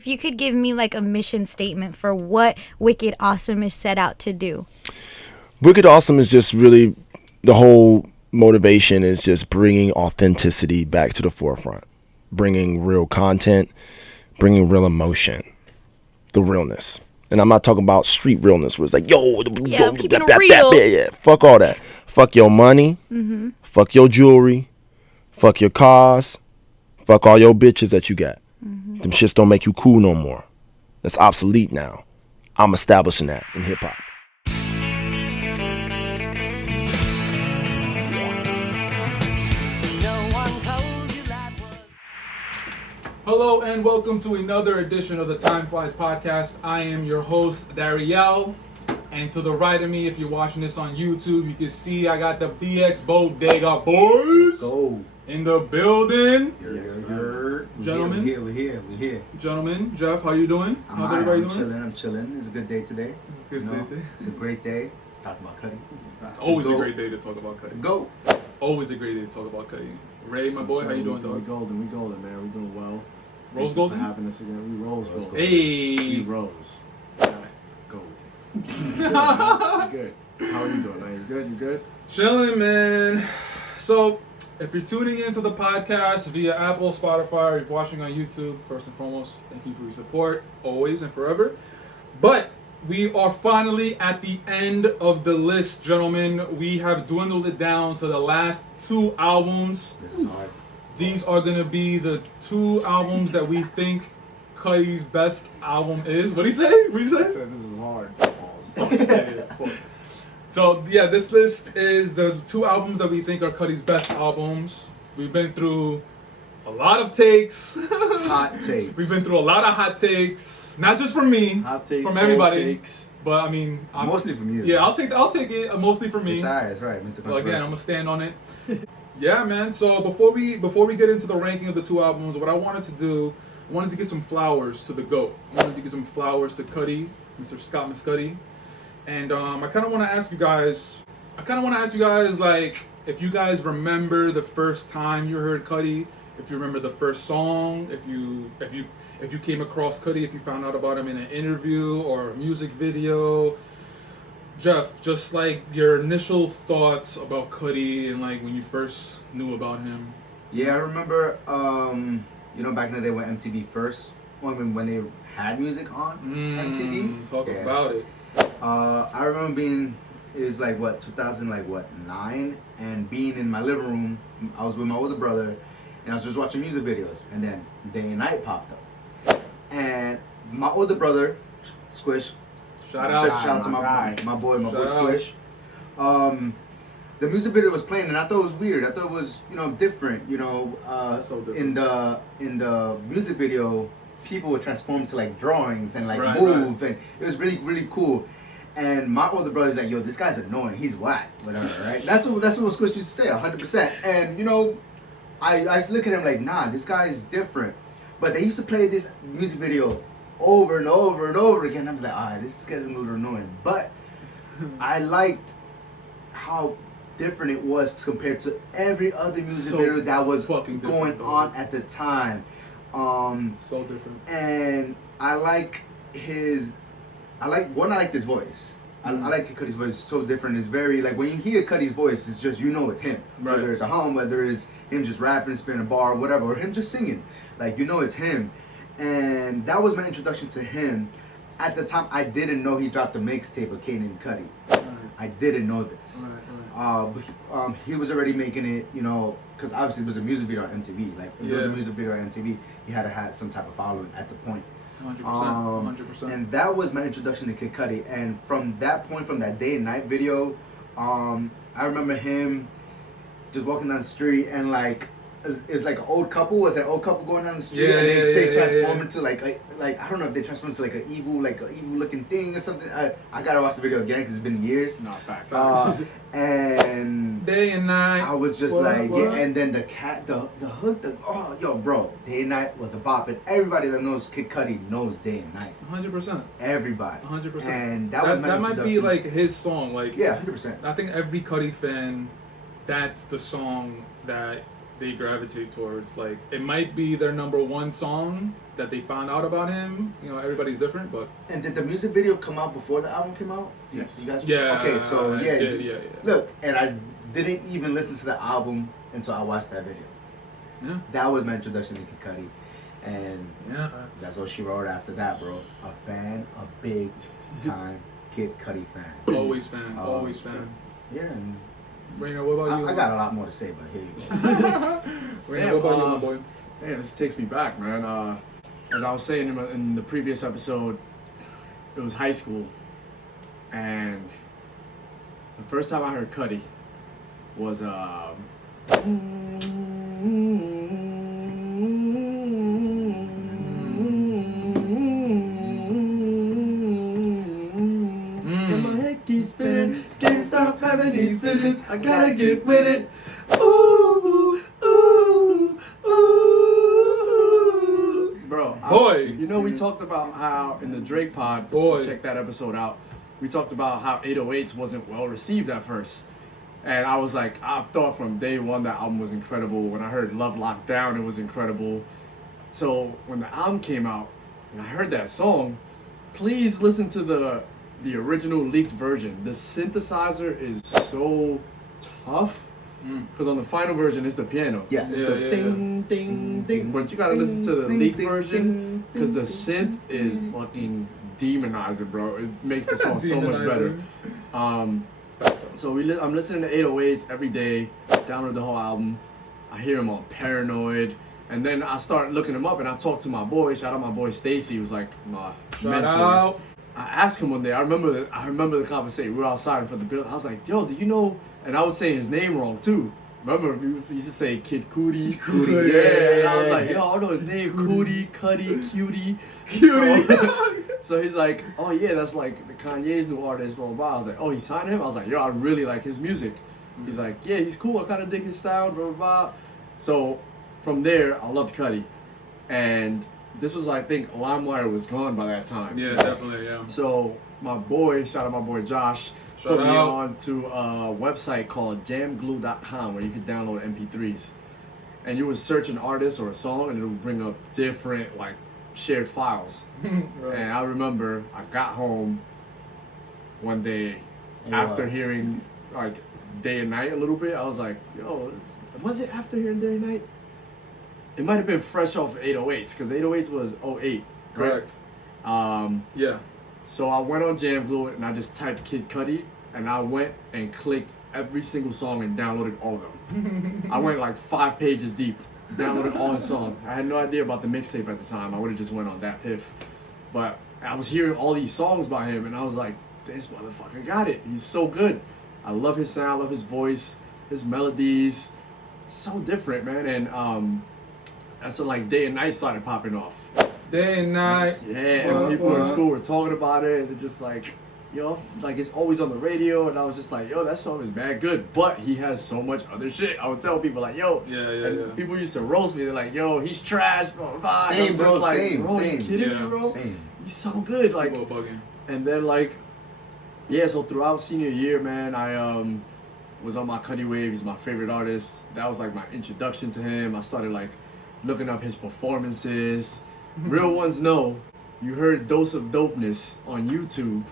If you could give me like a mission statement for what Wicked Awesome is set out to do. Wicked Awesome is just really, the whole motivation is just bringing authenticity back to the forefront, bringing real content, bringing real emotion, the realness. And I'm not talking about street realness where it's like, keeping it real. Yeah, fuck all that. Fuck your money, fuck your jewelry, fuck your cars, fuck all your bitches that you got. Them shits don't make you cool no more. That's obsolete now. I'm establishing that in hip hop. Hello and welcome to another edition of the Time Flies podcast. I am your host, Dariel. And to the right of me, if you're watching this on YouTube, you can see I got the BX Bodega boys in the building. Gentlemen. We're here. Gentlemen, Jeff, how you doing? How's everybody doing? I'm chilling. It's a good day today. Good day. It's a great day. Let's talk about Cudi. It's always a great day to talk about Cudi. Go. Always a great day to talk about Cudi. Ray, my boy, how you doing, dog? We golden, man. We doing well. Rose Thank you golden? for having us again. We rose golden. Hey. We rose. Golden. You good? How are you doing, man? You good? Chilling, man. So, if you're tuning into the podcast via Apple, Spotify, or you're watching on YouTube, first and foremost, thank you for your support, always and forever. But we are finally at the end of the list, gentlemen. We have dwindled it down to the last two albums. This is hard. These are going to be the two albums that we think Cudi's best album is. What'd he say? I said this is hard. So yeah, this list is the two albums that we think are Cudi's best albums. We've been through a lot of takes. Hot takes. We've been through a lot of hot takes, not just from me, Hot takes, from everybody. cold takes. But I mean, Mostly from you. Yeah, I'll take it mostly from me. It's alright. It's right. Mr. But again, I'm gonna stand on it. Yeah, man. So before we get into the ranking of the two albums, what I wanted to do, I wanted to give some flowers to the GOAT. I wanted to give some flowers to Cudi, Mr. Scott Mescudi. And I kind of want to ask you guys, like, if you guys remember the first time you heard Cudi, if you remember the first song, if you came across Cudi, if you found out about him in an interview or a music video. Jeff, just like your initial thoughts about Cudi and like when you first knew about him. Yeah, I remember. Back in the day when MTV first, when they had music on MTV. Talk about it. I remember it was like 2009, and being in my living room. I was with my older brother, and I was just watching music videos, and then Day and Night popped up, and my older brother, Squish. Shout out to my boy Shout Squish. The music video was playing, and I thought it was weird. I thought it was different. So different. In the music video, people would transform to like drawings and like Right, move, and it was really really cool. And my older brother's like, "Yo, this guy's annoying. He's whack, whatever." Right? That's what Squish used to say, 100%. And I used to look at him like, "Nah, this guy's different." But they used to play this music video over and over and over again. I was like, "Alright, this is getting a little annoying." But I liked how different it was compared to every other music video that was going on at the time. So different. And I like this voice. I like Cudi's voice. It's so different. It's very like when you hear Cudi's voice, it's just it's him. Right. Whether it's a hum, whether it's him just rapping, spinning a bar, whatever, or him just singing, like it's him. And that was my introduction to him. At the time, I didn't know he dropped a mixtape of Kane and Cudi. Right. I didn't know this. Right. He was already making it, because obviously it was a music video on MTV. Like, if it was a music video on MTV, he had to have some type of following at the point. 100%. And that was my introduction to Kid Cudi. And from that point, from that Day and Night video, I remember him just walking down the street and like, it's like an old couple. Was an old couple going down the street, and they transform into like I don't know if they transform into like an evil looking thing or something. I gotta watch the video again because it's been years. No, facts. And Day and Night. I was just what? Yeah. And then the hook, bro, Day and Night was a bop, and everybody that knows Kid Cudi knows Day and Night. 100%. Everybody. 100%. And that was my that might be like his song. Like 100%. I think every Cudi fan, that's the song that they gravitate towards. Like, it might be their number one song that they found out about him. You know, everybody's different, but And did the music video come out before the album came out? Yes. You guys? yeah. Okay, so it yeah, did, yeah. Look, and I didn't even listen to the album until I watched that video. Yeah. That was my introduction to KidCudi, and Yeah. that's what she wrote after that, bro. A fan, a big time KidCudi fan. Always fan. Um, Always fan. Yeah, and Rainer, what about you? I got a lot more to say, but here you go. Rainer, what about you, my boy? Man, this takes me back, man. As I was saying in the previous episode, it was high school, and the first time I heard Cudi was And my head keeps spinning, can't stop having these visions. I gotta get with it. Ooh, ooh, ooh. Bro, Boy. you know we talked about how in the Drake pod, Boy. check that episode out. We talked about how 808s wasn't well received at first. And I was like, I thought from day one that album was incredible. When I heard Love Locked Down, it was incredible. So when the album came out and I heard that song, please listen to the original leaked version. The synthesizer is so tough. Because on the final version, it's the piano. Yes. It's Yeah, the yeah, ding, ding, ding. But you gotta listen to the Ding, leaked ding, version. ding, Because the ding, synth is fucking demonizing, bro. It makes the song so much better. So I'm listening to 808s every day. Download the whole album. I hear him on Paranoid. And then I start looking him up and I talk to my boy. Shout out my boy Stacy, who's like my Shout mentor. out. I asked him one day. I remember the conversation. We were outside for the build. I was like, "Yo, do you know?" And I was saying his name wrong too. Remember, we used to say KidCudi. Cudi, Yeah. And I was like, "Yo, I know his name. Cudi, Cudi." Cutie. So he's like, "Oh yeah, that's like the Kanye's new artist." Blah blah blah. I was like, "Oh, he signed him." I was like, "Yo, I really like his music." He's like, "Yeah, he's cool. I kind of dig his style." Blah blah blah. So from there, I loved Cudi, and this was, I think, LimeWire was gone by that time. Yeah, definitely, yeah. So my boy, shout out my boy Josh, Shout put me out. on to a website called jamglue.com where you could download MP3s. And you would search an artist or a song and it would bring up different like shared files. Right. And I remember I got home one day Yeah. after hearing like Day and Night a little bit. I was like, yo, was it after hearing Day and Night? It might have been fresh off 808s because 808s was 08. Correct. Yeah. So I went on JamGlue and I just typed KidCudi and I went and clicked every single song and downloaded all of them. I went like 5 pages deep, downloaded all his songs. I had no idea about the mixtape at the time. I would have just went on that piff. But I was hearing all these songs by him and I was like, this motherfucker got it. He's so good. I love his sound, I love his voice, his melodies. It's so different, man. And so like Day and Night started popping off. Day and night. Yeah, and people in What? school were talking about it. They're just like, yo, like it's always on the radio. And I was just like, yo, that song is mad good. But he has so much other shit. I would tell people like, yo. Yeah, And yeah. people used to roast me. They're like, yo, he's trash, blah, blah, blah. And Same, I'm just bro, like, same, bro, same. you kidding Yeah. me, bro? Same. He's so good. Like, People are bugging. and then like, yeah, so throughout senior year, man, I was on my Cudi wave. He's my favorite artist. That was like my introduction to him. I started like looking up his performances. Real ones know. You heard Dose of Dopeness on YouTube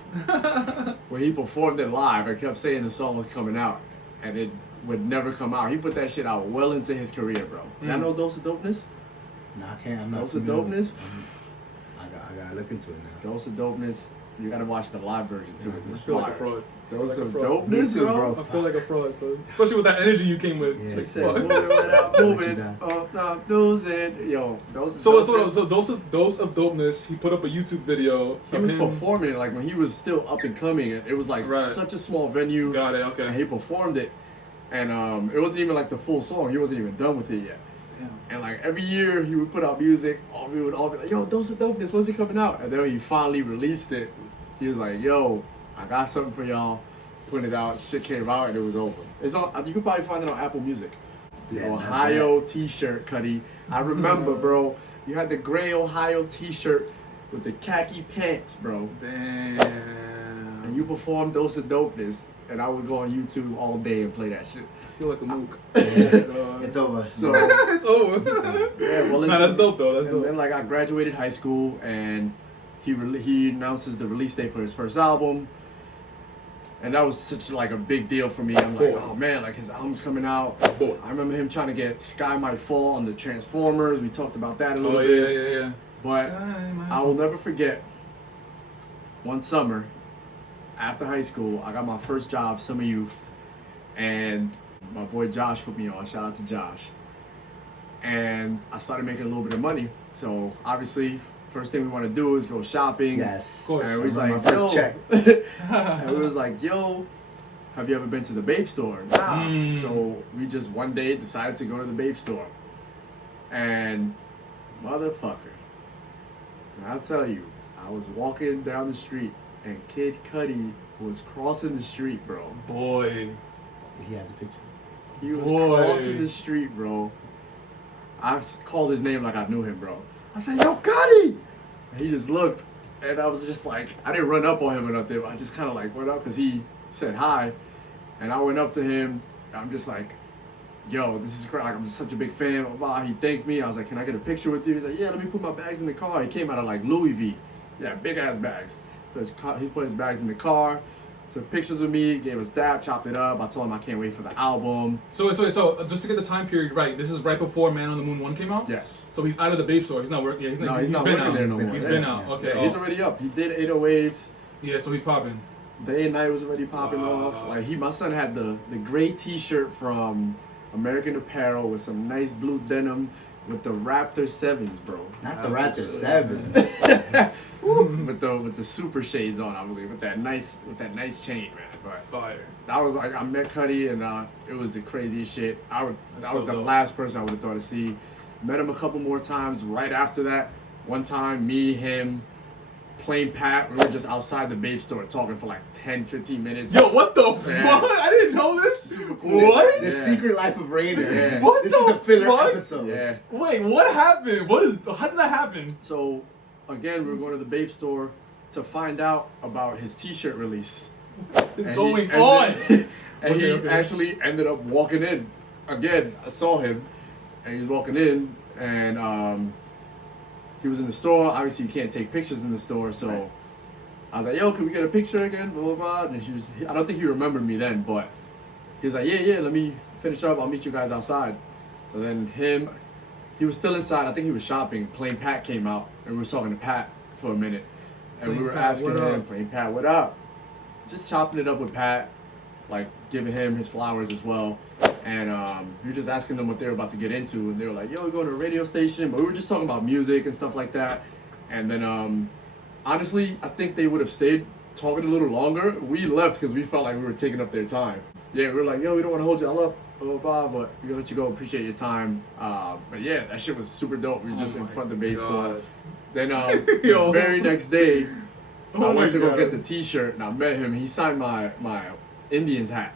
where he performed it live. I kept saying the song was coming out and it would never come out. He put that shit out well into his career, bro. Y'all know Dose of Dopeness? No, I can't. I'm not Dose of familiar. Dopeness? I gotta look into it now. Dose of Dopeness. You gotta watch the live version too. I It's feel like a fire. fraud. Dose like a of fraud. Me Dopeness, too, bro. bro. I feel like a fraud, so. Especially with that energy you came with. Yeah. It's Said, like, fuck. moving without moving. Listen Losing. Yo, those. So Dose of Dopeness, he put up a YouTube video. He of was him. performing like when he was still up and coming. It was like Right. such a small venue. Got it, And okay. he performed it, and it wasn't even like the full song. He wasn't even done with it yet. Damn. And like every year he would put out music. We would all be like, "Yo, Dose of Dopeness, when's it coming out?" And then when he finally released it, he was like, "Yo, I got something for y'all." Put it out. Shit came out and it was over. It's on. You could probably find it on Apple Music. The Yeah, not Ohio T-shirt, Cudi. I remember, bro. You had the gray Ohio T-shirt with the khaki pants, bro. Damn. and you perform Dose of Dopeness, and I would go on YouTube all day and play that shit. I feel like a mook. It's over. So It's over. yeah, well, Nah, that's dope though. That's and dope. then like I graduated high school, and he announces the release date for his first album, and that was such like a big deal for me. I'm like, Boy. oh man, like his album's coming out. Boy. I remember him trying to get Sky Might Fall on the Transformers. We talked about that a little Oh bit. yeah. But I will never forget one summer after high school, I got my first job, Summer Youth, and my boy Josh put me on. Shout out to Josh. And I started making a little bit of money. So obviously, first thing we want to do is go shopping. Yes. Of course. And we was I like, remember my first yo. check. And we was like, yo, have you ever been to the Babe store? Nah. Mm. So we just one day decided to go to the Babe store. And motherfucker, I'll tell you, I was walking down the street and KidCudi was crossing the street, bro. Boy. He has a picture. He was Boy. crossing the street, bro. Called his name like I knew him, bro. I said, yo, Cudi! And he just looked, and I was just like, I didn't run up on him or nothing, but I just kind of like went up because he said hi. And I went up to him, and I'm just like, yo, this is great. Like, I'm just such a big fan. Blah, blah. He thanked me. I was like, can I get a picture with you? He's like, yeah, let me put my bags in the car. He came out of like Louis V. Yeah, big ass bags. He put his bags in the car, took pictures with me, gave us dap, chopped it up. I told him I can't wait for the album. So just to get the time period right, this is right before Man on the Moon 1 came out? Yes. So he's out of the Babe store. He's not working. Yeah, he's No, he's not been working out. there no more. He's Yeah. been out. Okay. Yeah, he's already up. He did 808s. Yeah, so he's popping. Day and Night was already popping Wow. off. Like my son had the gray T-shirt from American Apparel with some nice blue denim with the Raptor 7s, bro. Not the Raptor 7. with the super shades on, I believe, with that nice chain, man. But Fire. that was like I met Cudi and it was the craziest shit. That was so the dope. last person I would have thought to see. Met him a couple more times right after that. One time, me, him, Plain Pat, we were just outside the Babe store talking for like 10, 15 minutes. Yo, what the Yeah. fuck? I didn't know this. Super cool. What? The Yeah. Secret Life of Rainer. Yeah. What This the is the filler fuck? episode. Yeah. Wait, what happened? How did that happen? So, again, we were going to the Babe store to find out about his T-shirt release. What's And going he on? ended- and he Okay. actually ended up walking in. Again, I saw him, and he was walking in, and he was in the store. Obviously, you can't take pictures in the store, so Right. I was like, "Yo, can we get a picture again?" Blah blah blah. And I don't think he remembered me then, but he was like, "Yeah, let me finish up. I'll meet you guys outside." So then he was still inside. I think he was shopping. Plain Pat came out, and we were talking to Pat for a minute, and Plain we were Pat, asking what him, up? "Plain Pat, what up?" Just chopping it up with Pat, like giving him his flowers as well. And we were just asking them what they were about to get into, and they were like, "Yo, we're going to a radio station," but we were just talking about music and stuff like that. And then, honestly, I think they would have stayed talking a little longer. We left because we felt like we were taking up their time. Yeah, we were like, "Yo, we don't want to hold y'all up, blah blah blah, but we're gonna let you go. Appreciate your time." But yeah, that shit was super dope. We were just Oh in my front of the Babe store. God. Then Yo. the very next day, I Oh my went to go God. get the T-shirt, and I met him. He signed my Indians hat.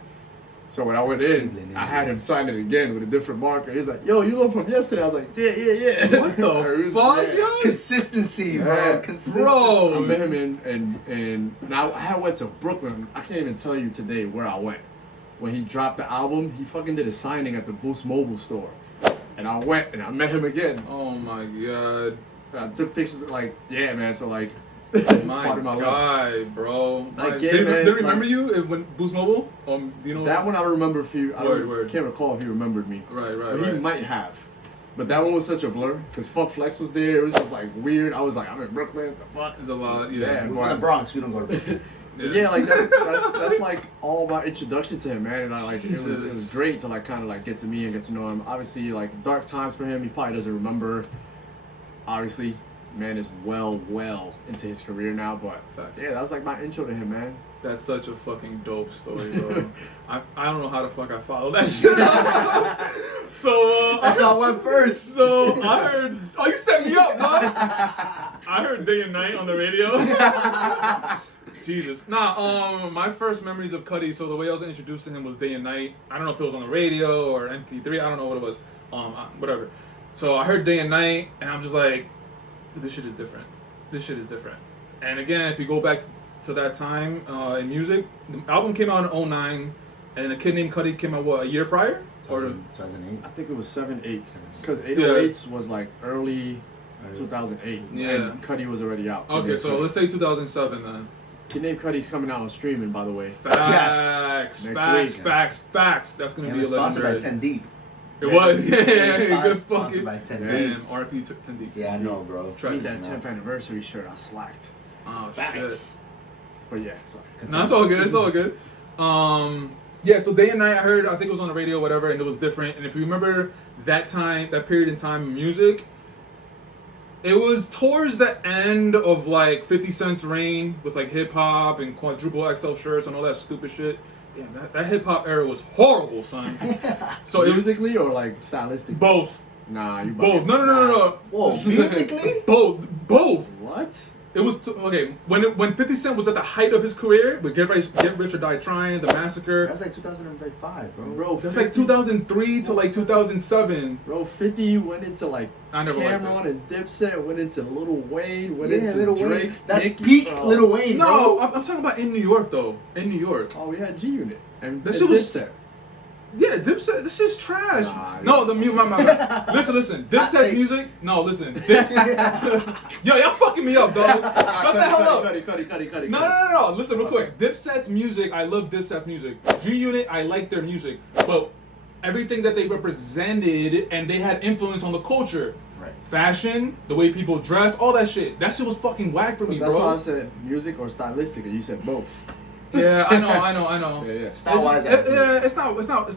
So when I went in, England, I had him sign it again with a different marker. He's like, "Yo, you look from yesterday." I was like, "Yeah." What the He was- fuck, yeah. yo? Consistency, bro. Yeah. Consistency. Bro. I met him and now I went to Brooklyn. I can't even tell you today where I went. When he dropped the album, he fucking did a signing at the Boost Mobile store. And I went and I met him again. Oh my god. And I took pictures like, yeah, man, so like My part of my life. guy, bro. Like, They yeah, man, remember you when Boost Mobile? Do you know That one I remember if you I don't, Word. can't recall if he remembered me. Right, But he right. might have. But that one was such a blur because Fuck Flex was there. It was just like weird. I was like, I'm in Brooklyn. What the fuck? There's a lot, Yeah, yeah. We're from the Bronx. We don't go to Brooklyn. Yeah, like that's like all my introduction to him, man. And I like it was Jesus. great to like kind of like get to me and get to know him. Obviously, like dark times for him. He probably doesn't remember. Obviously, man is well into his career now. But Facts. yeah, that was like my intro to him, man. That's such a fucking dope story, bro. I don't know how the fuck I followed that shit. So That's how I went first. So I heard. Oh, you set me up, dog. I heard Day and Night on the radio. Jesus. Nah. My first memories of Cudi. So the way I was introduced to him was Day and Night. I don't know if it was on the radio or MP3. I don't know what it was. Whatever. So I heard Day and Night, and I'm just like, this shit is different. This shit is different. And again, if you go back to that time in music. The album came out in 2009, and A Kid Named Cudi came out, what, a year prior? Or 2008. I think it was 7-8 because 808s was like early 2008. Yeah. And Cudi was already out. Kid Okay, Named so Cudi. let's say 2007 then. Kid Named Cudi's coming out on streaming, by the way. Facts, Next facts, week. facts. That's gonna And be it was sponsored by legendary. 10 Deep. It was, yeah, good Sponsored fucking. by 10 Deep. Damn, RP took 10 deep. Yeah, I know, bro. I need that 10th anniversary shirt. I slacked. Oh Facts. But yeah, sorry. No, it's all good. It's all good. Yeah. So Day and Night, I heard. I think it was on the radio, whatever, and it was different. And if you remember that time, that period in time in music, it was towards the end of like 50 Cent's reign with like hip hop and quadruple XL shirts and all that stupid shit. Damn, that hip hop era was horrible, son. So it was Musically or like stylistically? both. Nah, you Both. bugging. No. Whoa, musically? Both. What? It was okay when 50 Cent was at the height of his career with Get Rich or Die Trying, The Massacre. That was like 2005, bro. Bro, That's like 2003 to like 2007. Bro, 50 went into like I never liked Cameron and Dipset, went into Lil Wayne, went Yeah, into Lil Drake. Wayne. That's Nicki, peak bro. Lil Wayne, No, bro. I'm talking about in New York though. In New York. Oh, we had G Unit and That and shit was- Dipset. Yeah, Dipset. This is trash. Nah, No, the mute. My. Listen. Hot Dipset's take. music. No, listen. Yo, y'all fucking me up, dog. Shut the hell up. Cudi. No. Listen real quick. Dipset's music, I love Dipset's music. G Unit, I like their music. But everything that they represented and they had influence on the culture. Right. Fashion, the way people dress, all that shit. That shit was fucking whack for me, That's why bro. I said music or stylistic, and you said both. Yeah, I know. Yeah. Style-wise, It's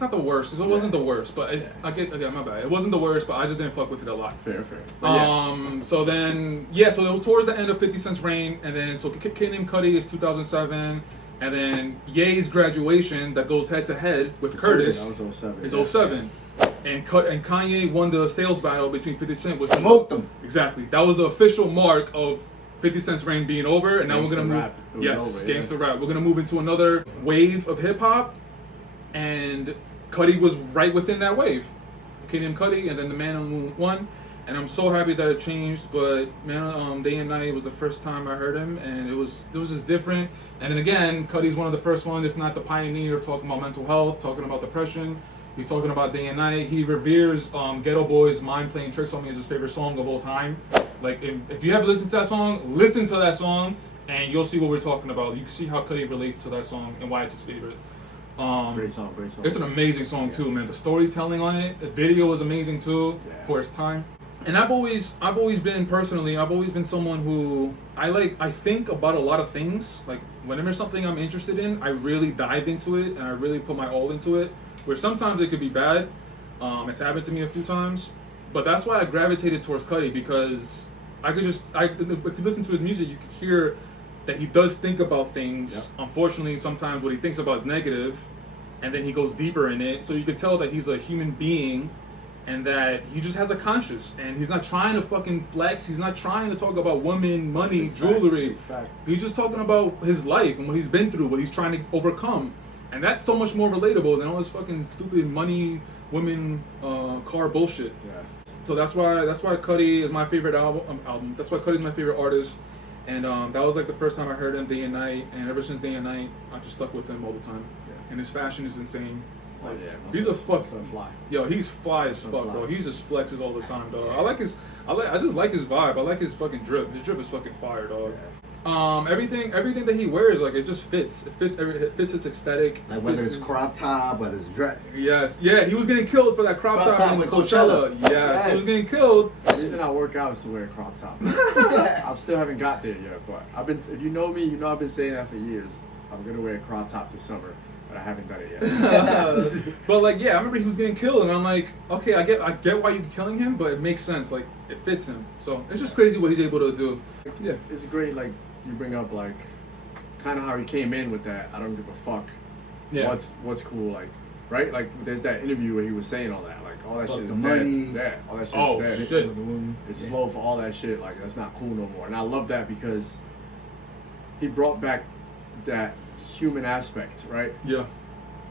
not the worst. It wasn't the worst, but it's okay, my bad. It wasn't the worst, but I just didn't fuck with it a lot. Fair. But yeah. So then, so it was towards the end of 50 Cent's reign, and then so Kid Named Cudi is 2007, and then Ye's graduation that goes head to head with Curtis That was 07. is 07, and Kanye won the sales battle between 50 Cent, which Smoked them. exactly that was the official mark of 50 Cent's reign being over, and now we're gonna Gangsta move. rap. It was over, Gangsta rap. We're gonna move into another wave of hip hop, and Cudi was right within that wave. Kid named Cudi, and then the Man on the Moon won, and I'm so happy that it changed. But man, Day and Night was the first time I heard him, and it was just different. And then again, Cudi's one of the first ones, if not the pioneer, of talking about mental health, talking about depression. He's talking about Day and Night. He reveres Ghetto Boy's "Mind Playing Tricks on Me" as his favorite song of all time. Like, if you ever listen to that song, listen to that song, and you'll see what we're talking about. You can see how Cudi relates to that song and why it's his favorite. Great song. It's an amazing song too, man. The storytelling on it, the video is amazing too for its time. And I've always been someone who I think about a lot of things. Like whenever something I'm interested in, I really dive into it and I really put my all into it. Where sometimes it could be bad. It's happened to me a few times, but that's why I gravitated towards Cudi, because if you listen to his music, you could hear that he does think about things. Yep. Unfortunately, sometimes what he thinks about is negative, and then he goes deeper in it. So you could tell that he's a human being, and that he just has a conscience, and he's not trying to fucking flex. He's not trying to talk about women, money, jewelry. Fact. He's just talking about his life and what he's been through, what he's trying to overcome. And that's so much more relatable than all this fucking stupid money, women, car bullshit. Yeah. So that's why Cudi is my favorite album. That's why Cudi's my favorite artist. And that was like the first time I heard him, Day and Night. And ever since Day and Night, I just stuck with him all the time. Yeah. And his fashion is insane. Oh Like, yeah. he's a fuck. So fly. Yo, he's fly as So fuck, fly. bro. He just flexes all the time, dog. I just like his vibe. I like his fucking drip. His drip is fucking fire, dog. Everything that he wears, like, it just fits. It fits his aesthetic. Like whether fits it's his- crop top, whether it's dress. Yes, yeah, he was getting killed for that crop top in with Coachella. Coachella. Yes, he was Yes. getting killed. The reason I work out is to wear a crop top. I still haven't got there yet, but if you know me, you know I've been saying that for years. I'm gonna wear a crop top this summer, but I haven't done it yet. But like, yeah, I remember he was getting killed, and I'm like, okay, I get why you're killing him, but it makes sense. Like, it fits him. So it's just crazy what he's able to do. Yeah. It's great, like, you bring up, like, kind of how he came in with that, I don't give a fuck. Yeah. What's cool, like, right? Like, there's that interview where he was saying all that, like, all that Fuck shit the is money. dead. Yeah, all that shit Oh, is dead. shit. It's slow for all that shit, like, that's not cool no more. And I love that because he brought back that human aspect, right? Yeah.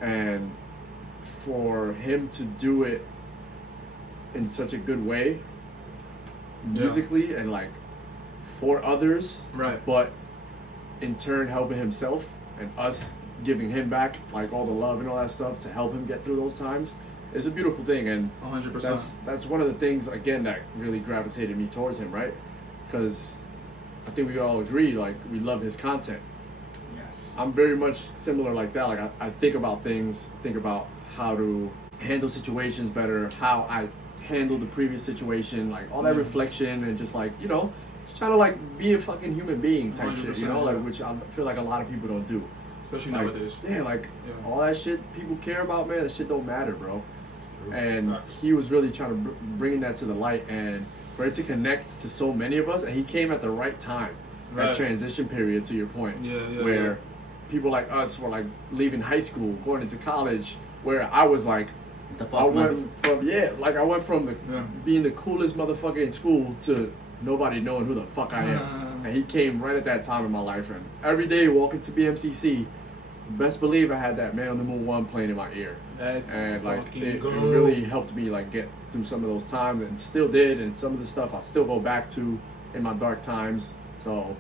And for him to do it in such a good way, Yeah. musically and like for others, Right. but in turn helping himself and us giving him back like all the love and all that stuff to help him get through those times is a beautiful thing. And 100%. that's one of the things again that really gravitated me towards him, right? Because I think we all agree, like, we love his content. Yes. I'm very much similar like that. Like, I think about things, think about how to handle situations better, how I handled the previous situation, like all that reflection and just like, you know, just trying to like be a fucking human being type shit, you know, like, which I feel like a lot of people don't do. Especially Like, nowadays. yeah, like all that shit people care about, man, that shit don't matter, bro. True. And Facts. he was really trying to bring that to the light and for it to connect to so many of us, and he came at the right time, Right. that transition period, to your point, Yeah, where people like us were like leaving high school, going into college, where I was like, The I fuck, went man. I went from Yeah. being the coolest motherfucker in school to nobody knowing who the fuck I am. And he came right at that time in my life, and every day walking to BMCC, best believe I had that Man on the Moon 1 playing in my ear. Let's And like fucking it go. really helped me like get through some of those times, and still did, and some of the stuff I still go back to in my dark times. So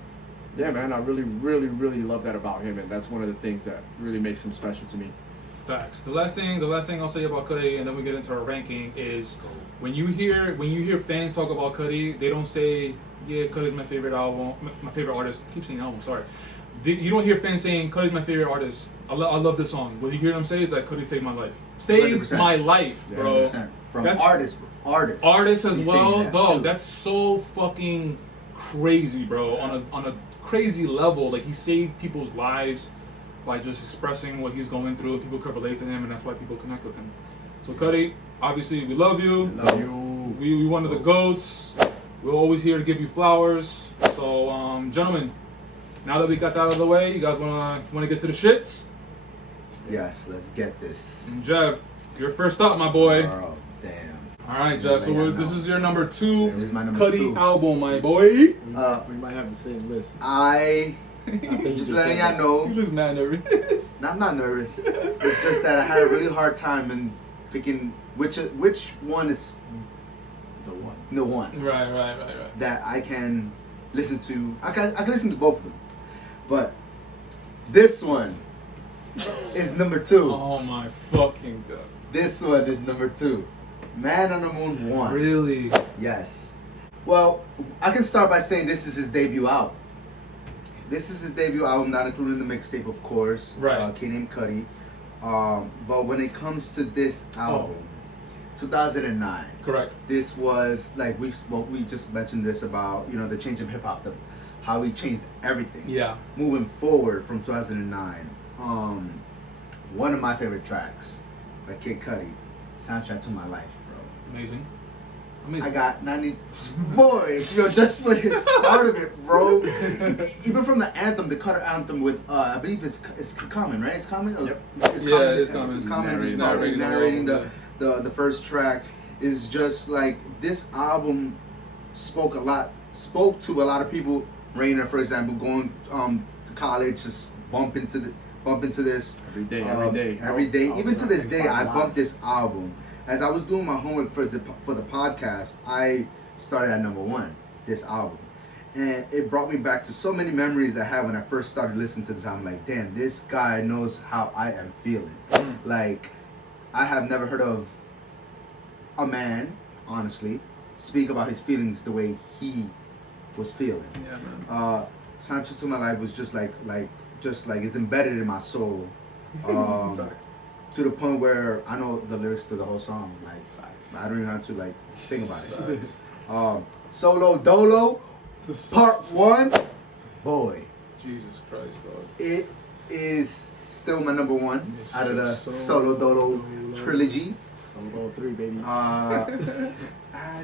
yeah, man, I really, really, really love that about him, and that's one of the things that really makes him special to me. Facts. The last thing I'll say about Cudi, and then we get into our ranking, is when you hear fans talk about Cudi, they don't say, yeah, Cudi's my favorite album, my favorite artist. I keep saying album, sorry. You don't hear fans saying Cudi's my favorite artist. I love this song. What you hear them say is that Cudi saved my life. Saved 100%. my life, bro. 100%. From That's- artists Artists as He's well, saying that, dog. too. That's so fucking crazy, bro. On a crazy level, like he saved people's lives by just expressing what he's going through. People could relate to him, and that's why people connect with him. So Cudi, obviously, we love you. Love you. We one of the goats. We're always here to give you flowers. So, gentlemen, now that we got that out of the way, you guys wanna get to the shits? Yes, let's get this. And Jeff, you're first up, my boy. Oh, damn. All right, Jeff. So this is your number 2 This is my number Cudi 2. album, my boy. We might have the same list. I just letting y'all know. You look mad nervous. I'm not nervous. It's just that I had a really hard time in picking which one is The one. the one Right. that I can listen to. I can listen to both of them, but this one is number 2. Oh my fucking god. This one is number 2. Man on the Moon 1. Really? Yes. Well, I can start by saying this is his debut album. This is his debut album, not including the mixtape, of course. Right. Kid named Cudi. But when it comes to this album, 2009. Correct. This was like we just mentioned this about the change of hip hop, how he changed everything. Yeah. Moving forward from 2009, one of my favorite tracks by Kid Cudi, "Soundtrack to My Life," bro. Amazing. I got 90 boy, just for the start of it, bro. Even from the anthem, the Cutter anthem with I believe it's Common, right? It's Common. Yep. It's Yeah, Common. it is Common. It's Common. He's Just narrating narrating the the first track is just like this album spoke to a lot of people. Rainer, for example, going to college, just bump into this Every day. every day. Even to this day, I bump bumped this album. As I was doing my homework for the podcast, I started at number 1, this album, and it brought me back to so many memories I had when I first started listening to this album. Like, damn, this guy knows how I am feeling. Like, I have never heard of a man, honestly, speak about his feelings the way he was feeling. Yeah, man. Soundtrack to My Life was just like it's embedded in my soul. Facts. To the point where I know the lyrics to the whole song. Like, I don't even have to like think about it. Facts. Solo Dolo, Part 1. Boy, Jesus Christ, dog. it is still my number 1 Yes, out of the sir. Solo Dolo trilogy. Solo 3, baby. I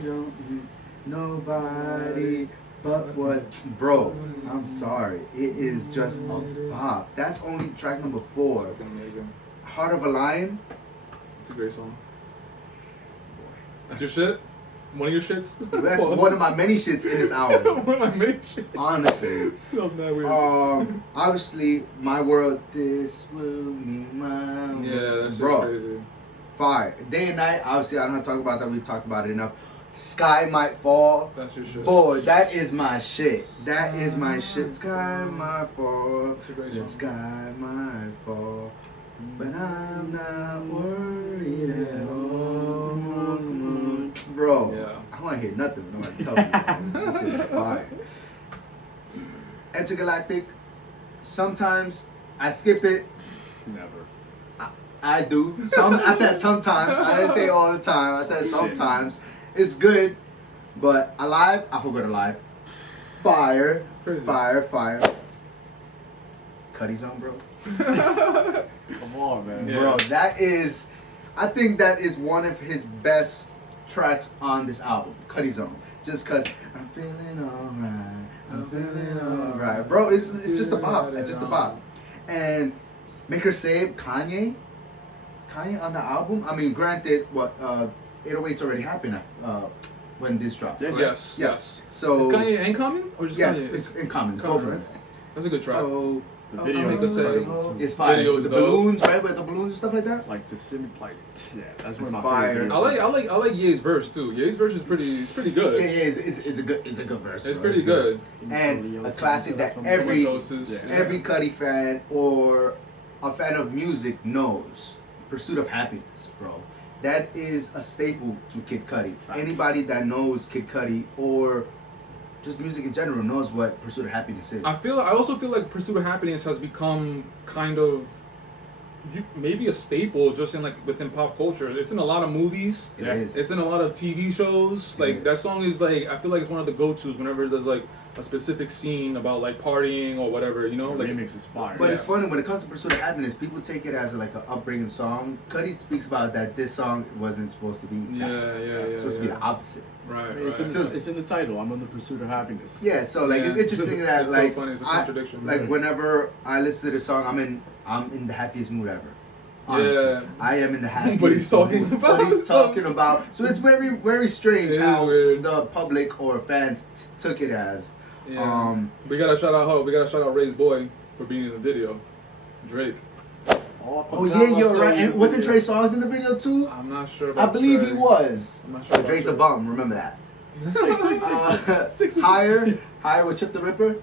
don't need nobody but what, bro. I'm sorry. It is just a bop. That's only track number 4. Fucking amazing. Heart of a Lion. It's a great song. That's your shit? One of your shits? That's one of my many shits in this album. One of my main shits. Honestly. So mad weird. Obviously, My World, This Will Be My World. Yeah, that's just Bro, crazy. fire. Day and Night, obviously, I don't have to talk about that. We've talked about it enough. Sky Might Fall. That's your shit. Boy, that is my shit. That is my shit. Sky might fall. That's a great The song. sky might fall. But I'm not worried at all. Bro, Yeah. I don't want to hear nothing but nobody tell me. Man. This shit is fire. Intergalactic, sometimes I skip it. Never. I do. I said sometimes. I didn't say all the time. I said sometimes. It's good, but Alive, I forgot Alive. Fire, Crazy. fire. Cudi's on, bro. Come on, man. Yeah. Bro, that is, I think that is one of his best tracks on this album, Cudi's on. Just cause I'm feeling alright, I'm feeling alright, bro. It's just a bop. It's just a bop. And Make Her Say It, Kanye on the album. I mean, granted, 808's already happened when this dropped. Yeah. right? Yes. So Is Kanye incoming or just yes, Kanye? it's in common. Common, Both of them. right? That's a good track. Oh, The video is is incredible, incredible too. it's fire. Video is The dope. balloons, right? With the balloons and stuff like that. Like yeah, that's It's one of my fire. favorite I videos. like Ye's verse too. Ye's verse is pretty good. Yeah, it's a good verse. It's bro. pretty good. And a classic that every Toasters. Yeah. every Cudi fan or a fan of music knows. Pursuit of Happiness, bro. That is a staple to Kid Cudi. Facts. Anybody that knows Kid Cudi or just music in general knows what Pursuit of Happiness is. I also feel like Pursuit of Happiness has become kind of maybe a staple just in like within pop culture. It's in a lot of movies. It Yeah. is. It's in a lot of TV shows. It Like is. that song is like I feel like it's one of the go-tos whenever there's like a specific scene about like partying or whatever, you know? The Like remix is fire. But it's Yeah. funny when it comes to Pursuit of Happiness, people take it as like an upbringing song. Cudi speaks about that this song wasn't supposed to be Yeah, that. yeah. It's supposed to be the opposite. Right, I mean, it's, in right. the, it's in the title. I'm on the pursuit of happiness. Yeah, so like it's Yeah. interesting that It's like so funny, it's a I- contradiction. like Right. whenever I listen to the song, I'm in the happiest mood ever. Honestly, Yeah. I am in the happiest. What he's talking mood. about. What he's talking about. So it's very strange It is how weird. the public or fans took it as. Yeah. We gotta shout out Ray's boy for being in the video. Drake. Oh yeah, you're right. And wasn't Trey Songz in the video too? I'm not sure I about believe Trey. he was. I'm not sure But about Drake's a Trey. bum. Remember that. Higher with Chip the Ripper.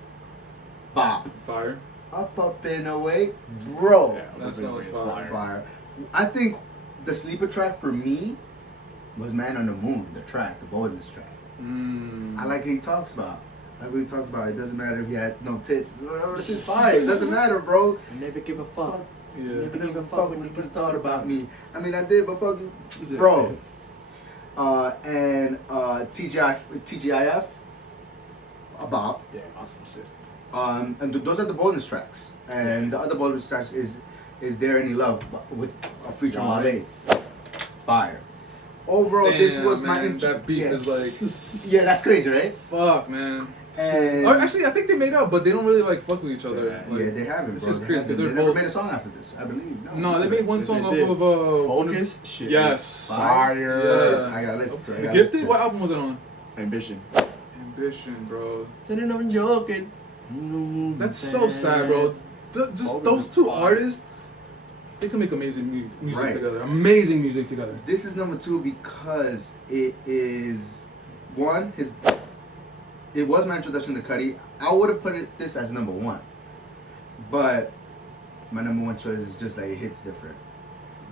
Bop. Fire. Up and away, bro. Yeah, That that sounds fire. Fire. I think the sleeper track for me was Man on the Moon, the track, the bonus track. I like what he talks about. It doesn't matter if he had no tits. This is fine. It doesn't matter, bro. Never give a fuck. Yeah. Never give a fuck when you thought about me. I mean, I did, but fuck you, bro. And TGIF, a bop. Yeah, awesome shit. And those are the bonus tracks. And the other bonus tracks is There Any Love with a feature on Wale. Fire. Overall, this Damn, was my man, that beat yeah. is like Yeah, that's crazy, right? fuck, man. And Oh, actually, I think they made up, but they don't really like fuck with each other. Yeah. Like, yeah, they haven't, it's bro. just They, crazy, haven't. 'cause they're They never both- made a song after this, I believe. No, they made one Yes, song they off did. of Focus shit. Yes. Fire. Yes. I gotta listen to it. I The gotta Gifted. listen. What album was it on? Ambition. Ambition, bro. Turning on joking. That's so sad, bro. Just Focus those is two fire. artists, they can make amazing music Right. together. Amazing music together. This is number 2 because it is one. It was my introduction to Cudi. I would have put this as number 1, but my number 1 choice is just like it hits different.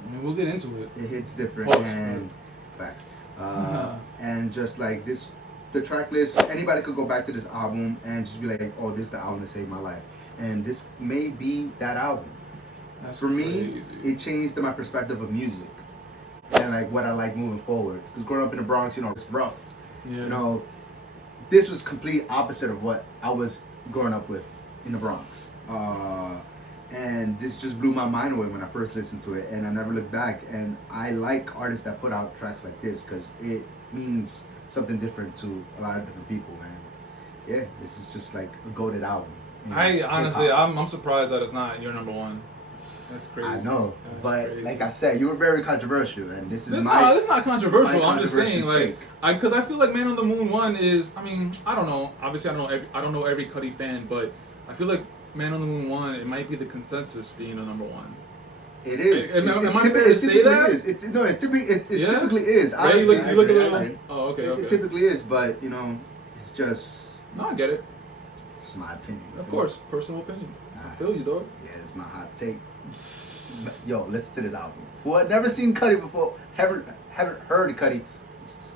I mean, we'll get into it. It hits different Post. and facts. And just like this, the track list, anybody could go back to this album and just be like, oh, this is the album that saved my life. And this may be that album. That's For me, crazy. it changed my perspective of music and like what I like moving forward. Because growing up in the Bronx, it's rough. Yeah. You know, this was complete opposite of what I was growing up with in the Bronx. And this just blew my mind away when I first listened to it, and I never looked back. And I like artists that put out tracks like this because it means something different to a lot of different people, man. Yeah, this is just like a goated album. you know, I honestly, hip-hop. I'm surprised that it's not your number 1. That's crazy. I know, That's but crazy. like I said, you were very controversial, and this is No, my. it's not controversial. my I'm just saying, controversial like, because I feel like Man on the Moon 1 is. I mean, I don't know. Obviously, I don't know every Cudi fan, but I feel like Man on the Moon 1, it might be the consensus being a number 1. It is. Am I It fair to say that? Is. It Yeah? typically is. Right? You Honestly, look a I little. agree. Oh, okay, it okay. typically is, but you know, it's just No, I get it. it's my opinion. Of course, personal opinion. I Alright. feel you, dog. Yeah, it's my hot take. Yo, listen to this album. For never seen Cudi before, haven't heard Cudi,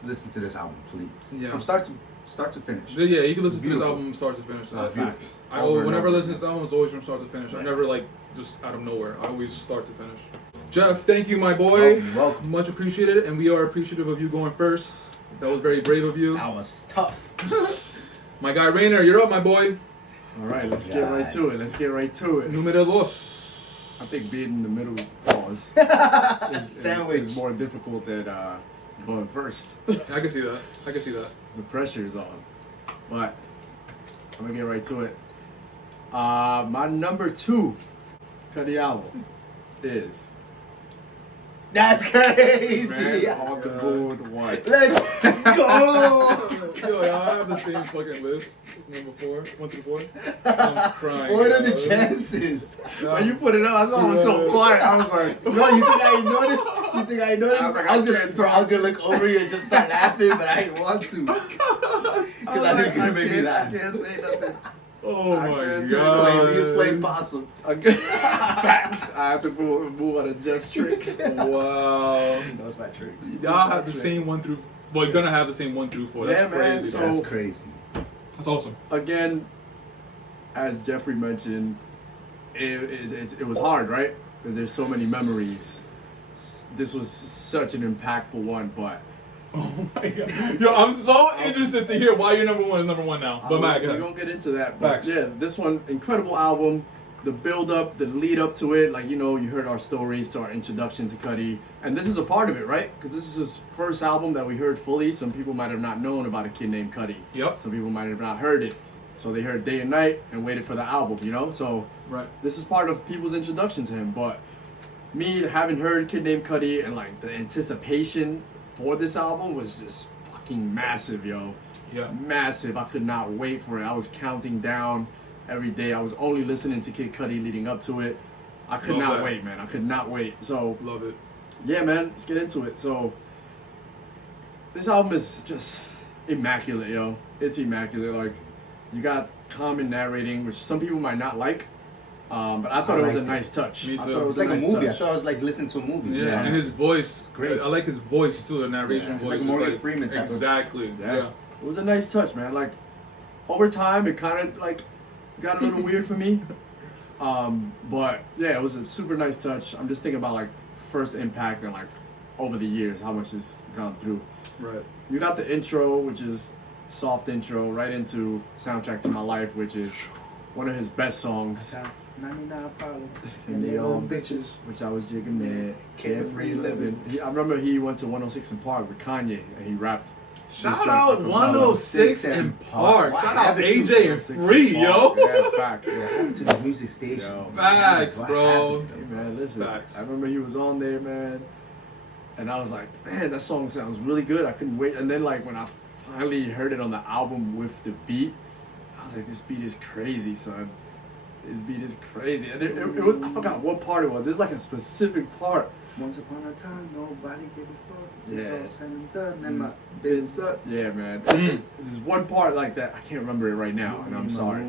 listen to this album, please. Yeah. From start to finish. Yeah, you can listen to this Beautiful. album start to finish. Facts. I Over and whenever I over. listen to this album, it's always from start to finish. I never like just out of nowhere. I always start to finish. Jeff, thank you, my boy. You're welcome. Much appreciated, and we are appreciative of you going first. That was very brave of you. That was tough. My guy Rainer, you're up, my boy. All right, let's get right to it. Let's get right to it. Numero dos. I think being in the middle pause Sandwich. is more difficult than going first. I can see that. I can see that. The pressure is on. But I'm gonna get right to it. My number 2 Cudi album is That's crazy. Man on the Moon 1. Let's go. Yo, y'all have the same fucking list. Number 4, 1 through 4. I'm crying. What are the dog. chances? When you put it up, I saw it was so quiet. I was like, No, you think I noticed? You think I noticed? I was like, I was I can't gonna look over you and just start laughing, but I didn't want to. Because I knew you were gonna make me laugh. I can't say nothing. Oh I my guess god. You explain possum. Okay. Facts. I have to move on to Jeff's tricks. Wow. Those my tricks. Y'all have the same 1 through. Well, you're gonna have the same 1 through 4. That's Yeah, man. crazy. So- That's crazy. That's awesome. Again, as Jeffrey mentioned, it was hard, right? Because there's so many memories. This was such an impactful one, but Oh my god. Yo, I'm so interested to hear why your number 1 is number 1 now. But Matt, go we're ahead. gonna get into that. But Facts. yeah, this one, incredible album. The build up, the lead up to it, like, you know, you heard our stories to our introduction to Cudi, and this is a part of it, right? Because this is his first album that we heard fully. Some people might have not known about a kid named Cudi. Yep. Some people might have not heard it, so they heard Day and Night and waited for the album, you know. So Right. this is part of people's introduction to him. But me having heard Kid Named Cudi and like the anticipation for this album was just fucking massive, yo. Yeah. Massive. I could not wait for it. I was counting down every day. I was only listening to Kid Cudi leading up to it. I could Love not that. wait, man. I could not wait. So Love it. yeah, man, let's get into it. So this album is just immaculate, yo. It's immaculate. Like, you got Common narrating, which some people might not like, but I thought it was a liked it. nice touch. Me I too. thought it was It's like a nice a movie. I touch. thought I was like listening to a movie. Yeah, and his voice. great. I like his voice too. The narration Yeah, it's voice. like is Morgan Freeman type of- Exactly. Yeah. Yeah. It was a nice touch, man. Like, over time, it kind of like got a little weird for me. But yeah, it was a super nice touch. I'm just thinking about like first impact and like over the years, how much it's gone through. Right. You got the intro, which is soft intro, right into Soundtrack to My Life, which is one of his best songs. 99 problems And they all bitches, which I was jigging there, carefree living. I remember he went to 106 in Park with Kanye, and he rapped. Shout this track out acapella. 106 in Park. Wow, Shout out Abbott AJ and 106 in Free, yo. Park. Yeah, fact. What happened to the music station? Yo. Facts, What bro. happened to Hey them? man, listen. Facts. I remember he was on there, man, and I was like, man, that song sounds really good. I couldn't wait. And then like when I finally heard it on the album with the beat, I was like, this beat is crazy, son. This beat is crazy. And it was, I forgot what part it was. There's like a specific part. Once upon a time, nobody gave a fuck. It's Yeah. all said and done, and my biz up. Yeah, man. Mm. There's one part like that. I can't remember it right now, and I'm sorry.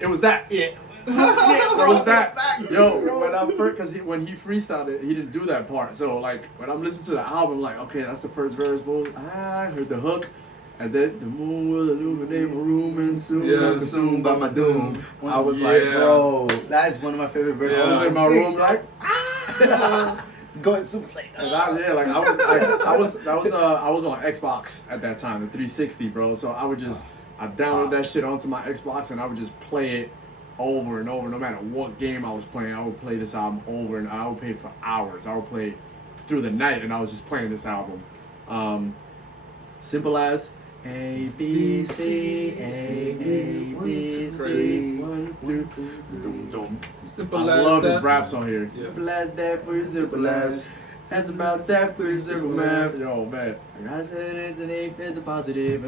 It was that. Yeah. It was that. Yo, when I first, cause when he freestyled it, he didn't do that part. So like when I'm listening to the album, like okay, that's the first verse. Boom. I heard the hook, and then the moon will illuminate my room and soon Yeah, I'm consumed by my doom. I was Yeah. like, Bro, that's one of my favorite verses. I was in my room like, Going Super Saiyan. and I was on Xbox at that time, the 360, bro. So I would just I downloaded that shit onto my Xbox and I would just play it over and over, no matter what game I was playing. I would play this album over and I would play it for hours. I would play through the night and I was just playing this album. Simple as A B C A B 3 1 2 dum dum. Simple I as love that. this rap song here. Yeah. Simple as that for your simple as. That's about that for your simple math. Yo, man. I said it, the name is the positive.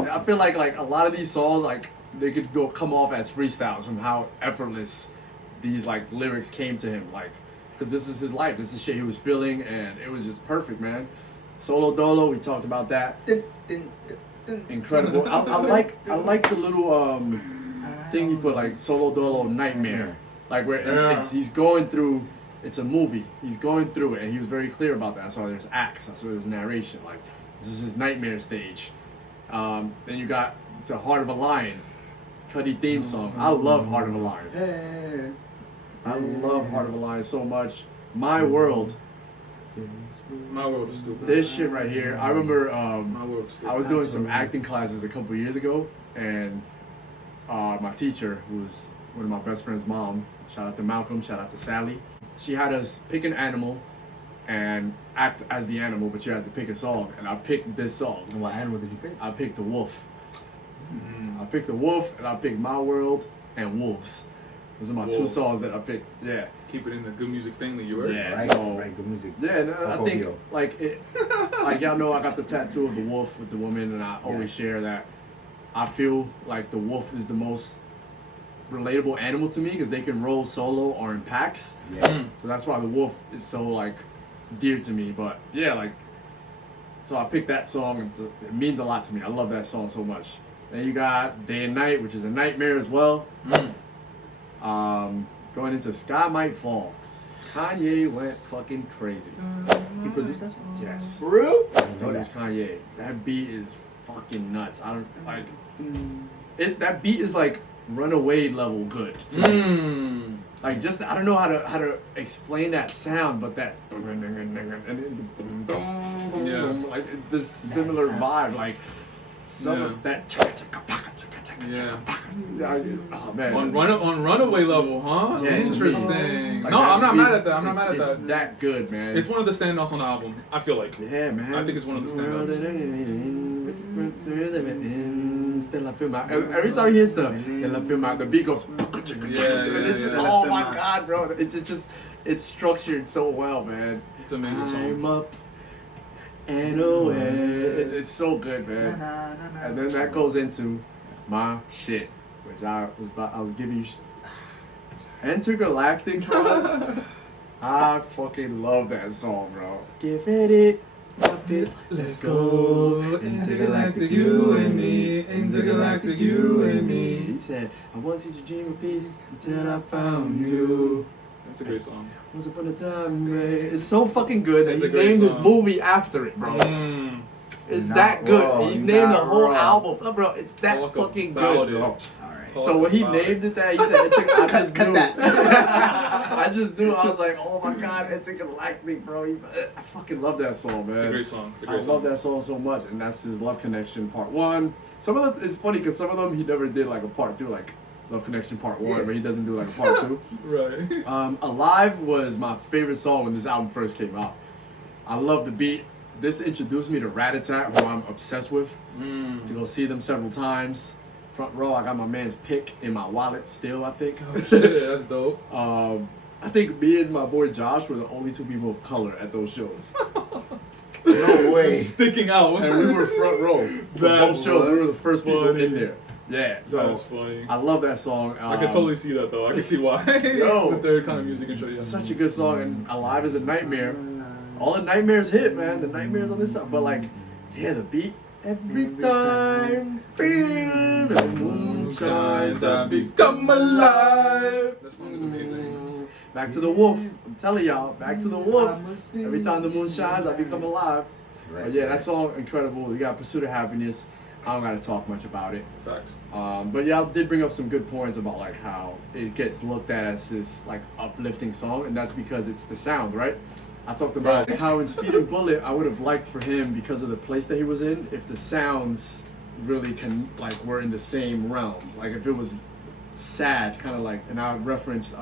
I feel like a lot of these songs, like, they could come off as freestyles from how effortless these, like, lyrics came to him. Like, because this is his life. This is shit he was feeling, and it was just perfect, man. Solo Dolo, we talked about that. Dun, dun, dun, dun. Incredible. I like the little thing he put, like Solo Dolo Nightmare, like where he's going through. It's a movie. He's going through it, and he was very clear about that. That's why there's acts. That's why there's narration. Like this is his nightmare stage. Then you got to Heart of a Lion, Cudi theme song. I love Heart of a Lion. I love Heart of a Lion so much. My World. My World is stupid. This shit right here. I remember My World is stupid. I was doing some acting classes a couple years ago, and my teacher, who was one of my best friend's mom, shout out to Malcolm, shout out to Sally, she had us pick an animal and act as the animal, but you had to pick a song, and I picked this song. And what animal did you pick? I picked the wolf. I picked the wolf, and I picked My World and Wolves. Those are my two Wolves. songs that I picked. Yeah. Keep it in the good music thing that you were. Yeah. Right, So- right, good music. Yeah, and I think Focobio. like it, like y'all know, I got the tattoo of the wolf with the woman, and I always Yes. share that. I feel like the wolf is the most relatable animal to me because they can roll solo or in packs. Yeah. So that's why the wolf is so like dear to me. But yeah, like so I picked that song, and it means a lot to me. I love that song so much. Then you got Day and Night, which is a nightmare as well. Going into Sky Might Fall. Kanye went fucking crazy. He produced that song? Yes. For real? I didn't It know was that. Kanye. That beat is fucking nuts. I don't like it. That beat is like Runaway level good to me. Like just I don't know how to explain that sound, but that like there's similar vibe. Like some of that. Yeah. Oh man. On Runaway level, huh? Yeah, it's Interesting. Like No, that I'm not beat, mad at that. I'm not mad at It's that. that good, man. It's one of the standouts on the album. I feel like. Yeah, man. I think it's one of the standouts. Still I feel my every time he hits the beat goes yeah, it's just, yeah. oh my god, bro. It's just it's structured so well, man. It's an amazing I'm song. up and away. It's so good, man. And then that goes into my shit, which I was giving you. Intergalactic, bro. I fucking love that song, bro. Get ready. Up it, let's go. Intergalactic, you and me. Intergalactic, you and me. He said, I once used to dream of peace until I found you. That's a great song. Once upon a time, man. It's so fucking good that It's he a great named his song. movie after it, bro. Mm. It's Not that good. wrong, He named the not whole wrong. album. No, bro, it's that Talk fucking about good, it. bro. Alright. Talk So when he about named it that, he said, I just Cut knew. that. I just knew. I was like, oh my god, Intergalactic, bro. I fucking love that song, man. It's a great song. It's a I great love song. that song so much, and that's his Love Connection Part 1. Some of them, it's funny because some of them he never did like a Part 2, like Love Connection Part 1, Yeah. but he doesn't do like a Part 2. Right. Alive was my favorite song when this album first came out. I love the beat. This introduced me to Rat-A-Tat, who I'm obsessed with. To go see them several times. Front row, I got my man's pick in my wallet still, I think. Oh shit, that's dope. I think me and my boy Josh were the only two people of color at those shows. No way. Just sticking out. And we were front row. For both That's shows, we were the first people funny. in there. Yeah, so That's funny. I love that song. I can totally see that though. I can see why. Yo. With their kind of music and shit. It's Yeah. such a good song, and Alive is a nightmare. All the nightmares hit, man. The nightmares on this song, but like, yeah, the beat. Every time the moon shines, I become alive. That song is amazing. Back to the wolf. I'm telling y'all, back to the wolf. Every time the moon shines, I become alive. But yeah, that song incredible. You got Pursuit of Happiness. I don't gotta talk much about it. Facts. But y'all did bring up some good points about like how it gets looked at as this like uplifting song, and that's because it's the sound, right? I talked about Right. how in Speed and Bullet I would have liked for him, because of the place that he was in, if the sounds really were in the same realm. Like if it was sad, kind of like, and I referenced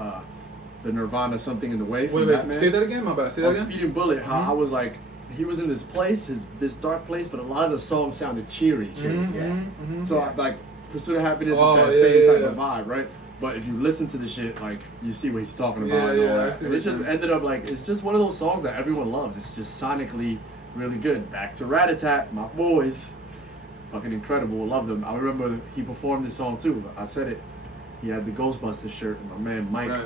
the Nirvana Something in the Way from Wait, Batman. say that again. My bad. Say that On again. Speed and Bullet, how I was like, he was in this place, this dark place, but a lot of the songs sounded cheery. So like Pursuit of Happiness Oh, is that same yeah, type yeah. of vibe, right? But if you listen to the shit, like you see what he's talking about Yeah, and all yeah, I that. see And what it just you're- ended up like, it's just one of those songs that everyone loves. It's just sonically really good. Back to Rat-A-Tat, my boys. Fucking incredible, love them. I remember he performed this song too. I said it. He had the Ghostbusters shirt, and my man Mike Right.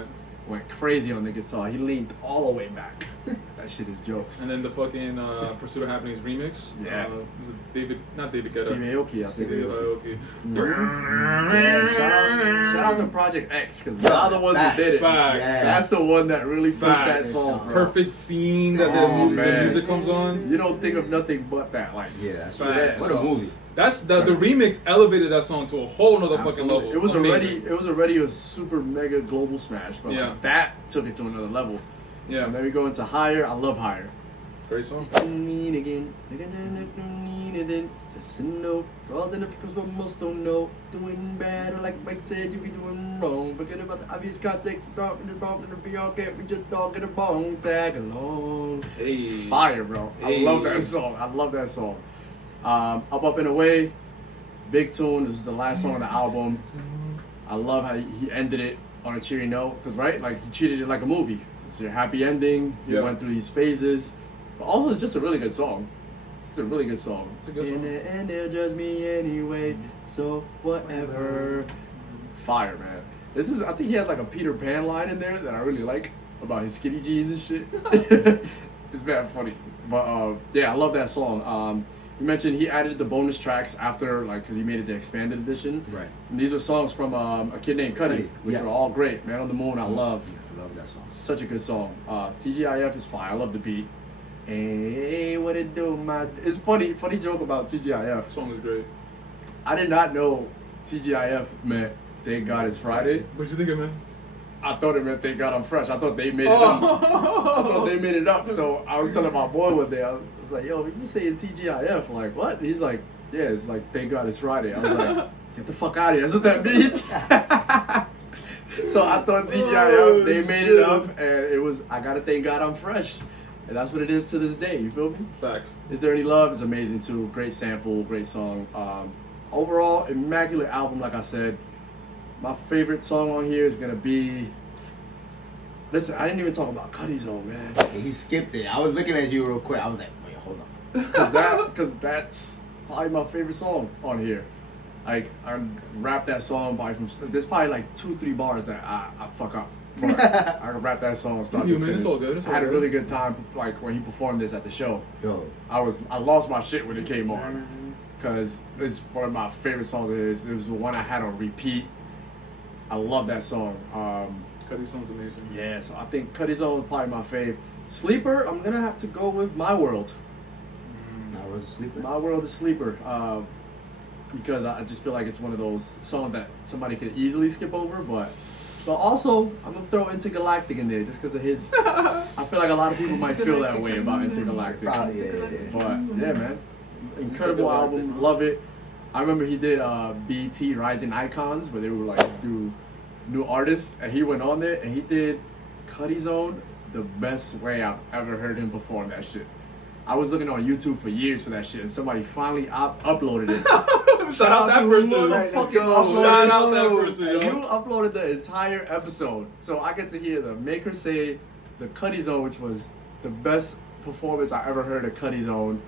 went crazy on the guitar. He leaned all the way back. That shit is jokes. And then the fucking Pursuit of Happiness remix. Yeah. Was it not David Guetta. Steve Aoki, I think. Steve Aoki. Yeah, shout out to Project X, because y'all the ones who did it. Facts. Yes. That's the one that really pushed that Facts. song. bro. Perfect scene that Oh, the man. music comes on. You don't think of nothing but that. Like, Yeah, that's Facts. what a movie. That's the remix elevated that song to a whole nother fucking absolutely. level. It was already a super mega global smash, but Yeah. like, that took it to another level. Yeah, And then we go into Higher. I love Higher. great song. Mean again, just a note, draws in the because what most don't know. Doing bad, like Mike said, you be doing wrong. Forget about the obvious context, talking about the beyond, can't we just talking about tag along. Hey, Fire, bro. I Hey. love that song. I love that song. Up and Away, big tune. This is the last song on the album. I love how he ended it on a cheery note, because right, like he treated it like a movie. It's your happy ending. You Yeah. went through these phases, but also it's just a really good song. It's a really good song. It's a good In song. the end, they'll judge me anyway, so whatever. Fire, man. I think he has like a Peter Pan line in there that I really like about his skinny jeans and shit. It's bad funny, but yeah, I love that song. You mentioned he added the bonus tracks after, like, because he made it the expanded edition. Right. And these are songs from a kid named Cudi, which Yeah. are all great. Man on the Moon, I love. I love that song. Such a good song. TGIF is fire. I love the beat. Hey, what it do, my? It's funny joke about TGIF. The song is great. I did not know TGIF meant Thank God It's Friday. What you think, man? I thought it meant Thank God I'm Fresh. I thought they made it up. I thought they made it up. So I was telling my boy one day, I was like, yo, you saying TGIF? I'm like, what? He's like, yeah, it's like Thank God It's Friday. I was like, get the fuck out of here. That's what that means. So I thought TGIF, they made it up, and it was, I gotta thank God I'm fresh. And that's what it is to this day, you feel me? Facts. Is There Any Love is amazing too. Great sample, great song. Overall, immaculate album, like I said. My favorite song on here is gonna be. Listen, I didn't even talk about Cudi's Zone, man. Yeah, he skipped it. I was looking at you real quick. I was like, wait, hold on. Because that's probably my favorite song on here. Like, I rap that song probably from. There's probably like 2-3 bars that I fuck up. But I can rap that song start to Man, finish. it's all good. It's all I had a good. really good time, like when he performed this at the show. Yo, I lost my shit when it came on, because it's one of my favorite songs of his. It was the one I had on repeat. I love that song. Cudi song's amazing. Yeah, so I think Cudi's Zone is probably my fave. Sleeper, I'm gonna have to go with My World. now we're sleeping. My World is Sleeper. Because I just feel like it's one of those songs that somebody could easily skip over, but also I'm gonna throw Intergalactic in there just because of his. I feel like a lot of people might feel that way about Intergalactic. Probably, yeah. But yeah, man, incredible album, love it. I remember he did BET Rising Icons, where they were like do new artists, and he went on there and he did Cudi's Zone the best way I've ever heard him perform that shit. I was looking on YouTube for years for that shit, and somebody finally uploaded it. Shout out that person. Right, let's go. Shout out that person, And yo. you uploaded the entire episode, so I get to hear the maker say the Cudi's Zone, which was the best performance I ever heard of Cudi's Zone,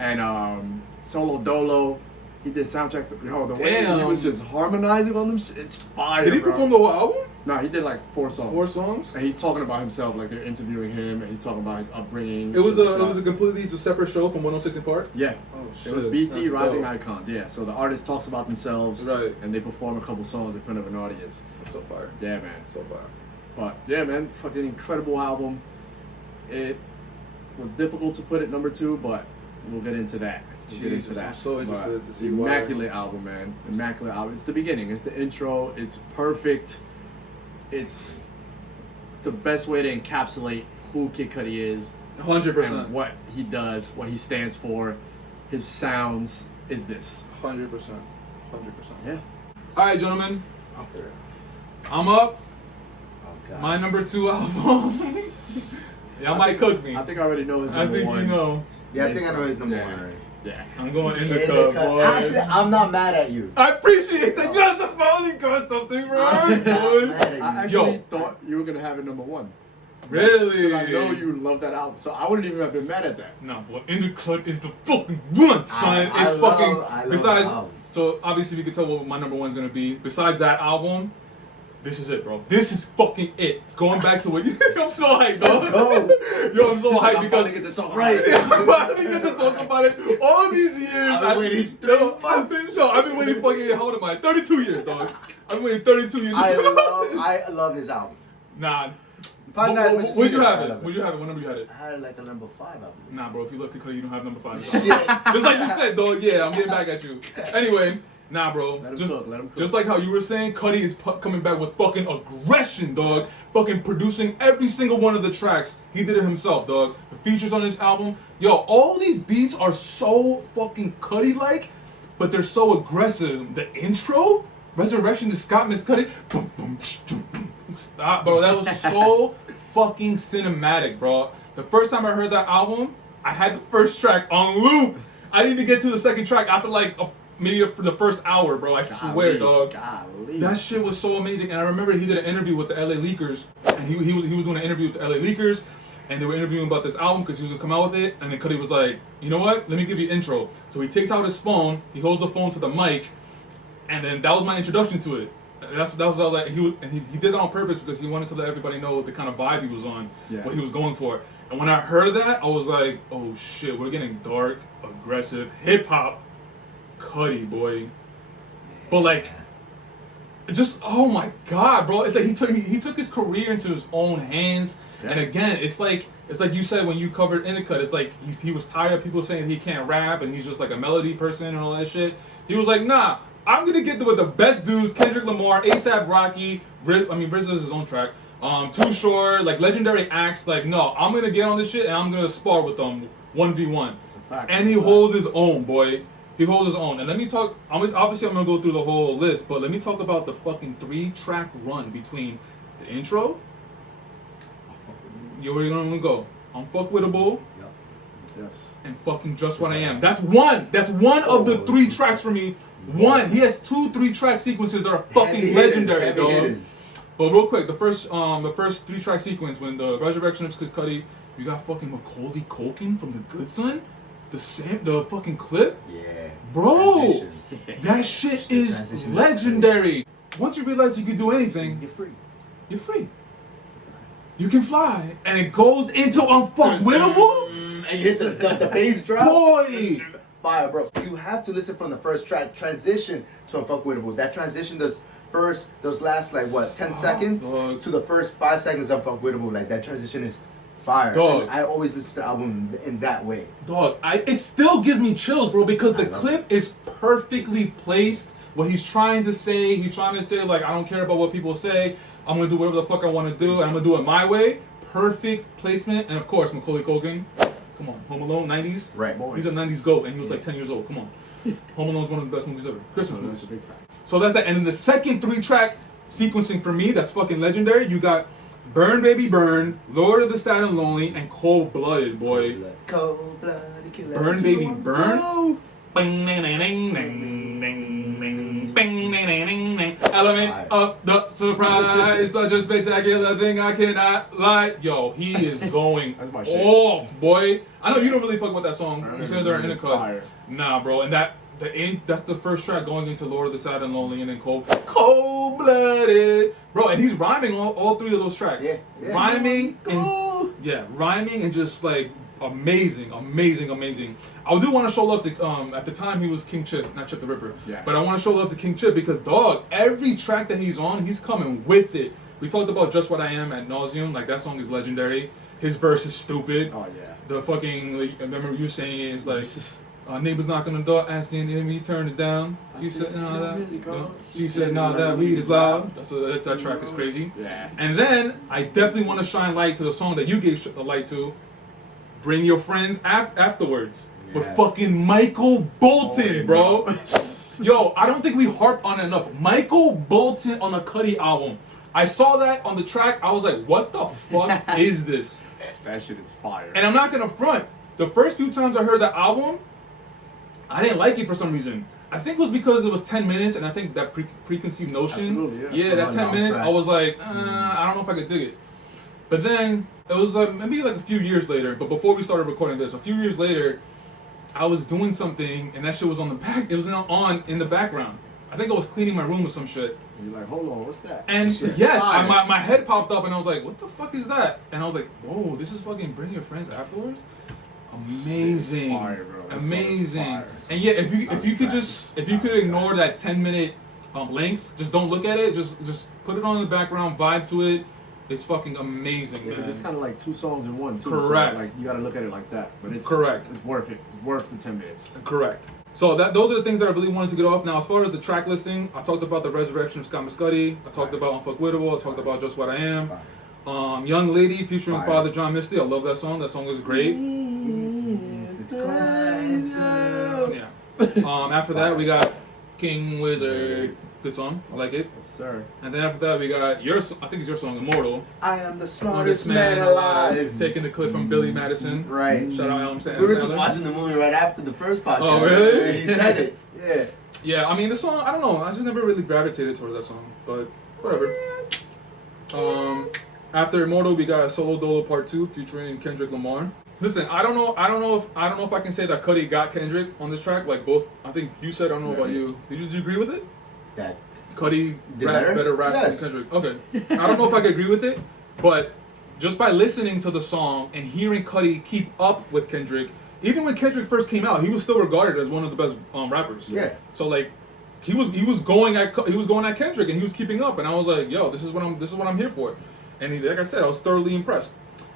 and Solo Dolo. He did soundtrack to the way he Damn. was just harmonizing on them. It's fire. Did he bro. perform the whole album? No, he did like 4 songs. 4 songs? And he's talking about himself, like they're interviewing him, and he's talking about his upbringing. It was shit like a that. completely just separate show from 106 in Park. Yeah. Oh shit. It was BT That's Rising dope. Icons, yeah. So the artist talks about themselves, Right. and they perform a couple songs in front of an audience. That's so fire. Yeah, man. So fire. But yeah, man, fucking incredible album. It was difficult to put at number 2, but we'll get into that. We'll get into Jesus, that. I'm so interested But to see why. immaculate album, man. Immaculate album. It's the beginning. It's the intro. It's perfect. It's the best way to encapsulate who Kid Cudi is 100%. and what he does, what he stands for. His sounds is this. 100%. 100%. Yeah. All right, gentlemen. Up there. I'm up. Oh, God. My number 2 album. Y'all might cook me. I think I already know his I number think 1. you know. Yeah, I think I know his number Yeah. 1 already. Yeah. I'm going in the In the cup, cut. boy. Actually, I'm not mad at you. I appreciate that. Yes, I finally got something right, I'm not boy. mad at you. I actually Yo. thought you were gonna have it number 1. Really? 'Cause I know you love that album, so I wouldn't even have been mad at that. Nah, boy, In the Cut is the fucking one, son. I It's love- fucking. I love Besides, the album. so obviously we can tell what my number 1's gonna be. Besides that album, this is it, bro. This is fucking it. Going back to what I'm so hyped, dog. Go. Yo, I'm so hyped I because finally get to talk Right. about it. I finally get to talk about it. All these years, I've been waiting 3 months. I've been waiting fucking, how old am I? 32 years, dog. I've been waiting 32 years. I love this album. Nah. Probably not as much as Where'd you I have love it? Where'd you have it? What number you had it? I had it like a number 5, I believe. Nah, bro, if you look at Cudi, you don't have number 5. Shit. Just like you said, dog. Yeah, I'm getting back at you. Anyway, nah, bro. Let him Just, cook, let him cook. just like how you were saying, Cudi is coming back with fucking aggression, dog. Fucking producing every single one of the tracks. He did it himself, dog. The features on his album. Yo, all these beats are so fucking Cudi-like, but they're so aggressive. The intro, Resurrection to Scott Miss Cudi. Boom, boom, boom, boom. Stop, bro. That was so fucking cinematic, bro. The first time I heard that album, I had the first track on loop. I didn't even get to the second track after like maybe for the first hour, bro. I swear, dog. Golly. That shit was so amazing. And I remember he did an interview with the LA Leakers, and he was doing an interview with the LA Leakers, and they were interviewing about this album because he was gonna come out with it. And then Cudi was like, you know what? Let me give you an intro. So he takes out his phone, he holds the phone to the mic, and then that was my introduction to it. That was all that he did that on purpose because he wanted to let everybody know the kind of vibe he was on, Yeah. what he was going for. And when I heard that, I was like, oh shit, we're getting dark, aggressive, hip hop, Cudi, boy. But like, just oh my god, bro! It's like he took his career into his own hands. Yeah. And again, it's like you said when you covered In the Cut. It's like he was tired of people saying he can't rap and he's just like a melody person and all that shit. He was like, nah. I'm gonna get with the best dudes: Kendrick Lamar, ASAP Rocky. RZA is his own track. Too Short, like legendary acts. Like, no, I'm gonna get on this shit and I'm gonna spar with them 1v1. It's a fact. And he holds his own, boy. He holds his own. And let me talk. Obviously, I'm gonna go through the whole list, but let me talk about the fucking 3-track run between the intro. You already know where I'm gonna go. Unfuckwittable. Yes. And fucking Just What I Am. That's one. That's one of the 3 tracks for me. One. He has 2 3-track sequences that are fucking legendary, Heavy dog. hitters. But real quick, the first 3-track sequence when the Resurrection of KidCudi, you got fucking Macaulay Culkin from The Good Son, the fucking clip, Yeah. bro. Transitions. That shit is transition is legendary. Once you realize you can do anything, You're free. you're free. You can fly, and it goes into Unfuckwittable. And you hit the bass drop. Boy. Fire, bro. You have to listen from the first track, transition to Unfuckwittable. That transition those last like what, 10 seconds dog. to the first 5 seconds of Unfuckwittable. Like that transition is fire. Dog. And I always listen to the album in that way. Dog, it still gives me chills, bro, because the I love clip is perfectly placed. What he's trying to say, like, I don't care about what people say. I'm gonna do whatever the fuck I want to do, and I'm gonna do it my way. Perfect placement, and of course, Macaulay Culkin. Come on, Home Alone, 90s. Right. He's a 90s GOAT, and he was like 10 years old. Come on. Home Alone's one of the best movies ever. Christmas That's movies. a big fact. So that's that. And then the second 3-track sequencing for me, that's fucking legendary. You got Burn Baby Burn, Lord of the Sad and Lonely, and Cold Blooded, boy. Cold-blooded killer. Burn Baby You Burn. know. Element of the surprise, such a spectacular thing I cannot lie. Yo, he is going That's my shit. off, boy. I know you don't really fuck with that song. You said they're in the It's club. fire. Nah, bro, and that's the first track going into Lord of the Sad and Lonely, and then Cold Blooded, bro. And he's rhyming all 3 of those tracks. Yeah, yeah. Rhyming and rhyming and just like amazing. I do want to show love to at the time he was King Chip, not Chip the Ripper. Yeah. But I want to show love to King Chip because dog, every track that he's on, he's coming with it. We talked about Just What I Am ad nauseum, like that song is legendary. His verse is stupid. Oh yeah. The fucking like, I remember you saying it, it's like neighbors knocking on the door asking if he turned it down. She said no that. She said no that weed is loud. So that track is crazy. Yeah. And then I definitely want to shine light to the song that you gave a light to. Bring Your Friends afterwards with Yes. fucking Michael Bolton, Oh, bro. Yo, I don't think we harped on it enough. Michael Bolton on the Cudi album. I saw that on the track. I was like, what the fuck is this? That shit is fire. And I'm not gonna front. The first few times I heard that album, I didn't like it for some reason. I think it was because it was 10 minutes, and I think that preconceived notion. Absolutely, yeah. that 10 minutes, I was like, I don't know if I could dig it. But then it was maybe like a few years later. But before we started recording this, a few years later, I was doing something, and that shit was on the back. It was on in the background. I think I was cleaning my room or some shit. And you're like, hold on, what's that? And Shit. yes, Fire. my head popped up and I was like, what the fuck is that? And I was like, whoa, this is fucking Bring Your Friends Afterwards? Amazing. Fire, bro. That song is Amazing. fire. And yeah, if you could ignore that 10-minute length, just don't look at it, just put it on in the background, vibe to it. It's fucking amazing, Because man. it's kind of like 2 songs in one, too. Correct. So, like, you gotta look at it like that. But it's Correct. It's worth it. It's worth the 10 minutes. Correct. So those are the things that I really wanted to get off. Now, as far as the track listing, I talked about the resurrection of Scott Cudi. I talked about Unfuckwittable. I talked about Just What I Am. Young Lady featuring Fire. Father John Misty. I love that song. That song is great. Jesus Christ, love. Yeah. After that, we got King Wizard. Good song. I like it. Yes, sir. And then after that, we got I think it's your song, Immortal. I am the Smartest smartest man alive. Taking the clip from Billy Madison. Right. Shout out Adam Sandler. We were just watching the movie right after the first podcast. Oh, really? And he said it. Yeah. Yeah, I mean the song, I don't know. I just never really gravitated towards that song, but whatever. After Immortal, we got Solo Dolo Part 2 featuring Kendrick Lamar. Listen, I don't know if I can say that Cudi got Kendrick on this track. Like both, I think you said. I don't know about you. Did you agree with it? That Cudi Did better rap Yes. than Kendrick. Okay, I don't know if I could agree with it, but just by listening to the song and hearing Cudi keep up with Kendrick, even when Kendrick first came out, he was still regarded as one of the best rappers. Yeah. So like, he was going at Kendrick and he was keeping up, and I was like, yo, this is what I'm here for. And like I said, I was thoroughly impressed.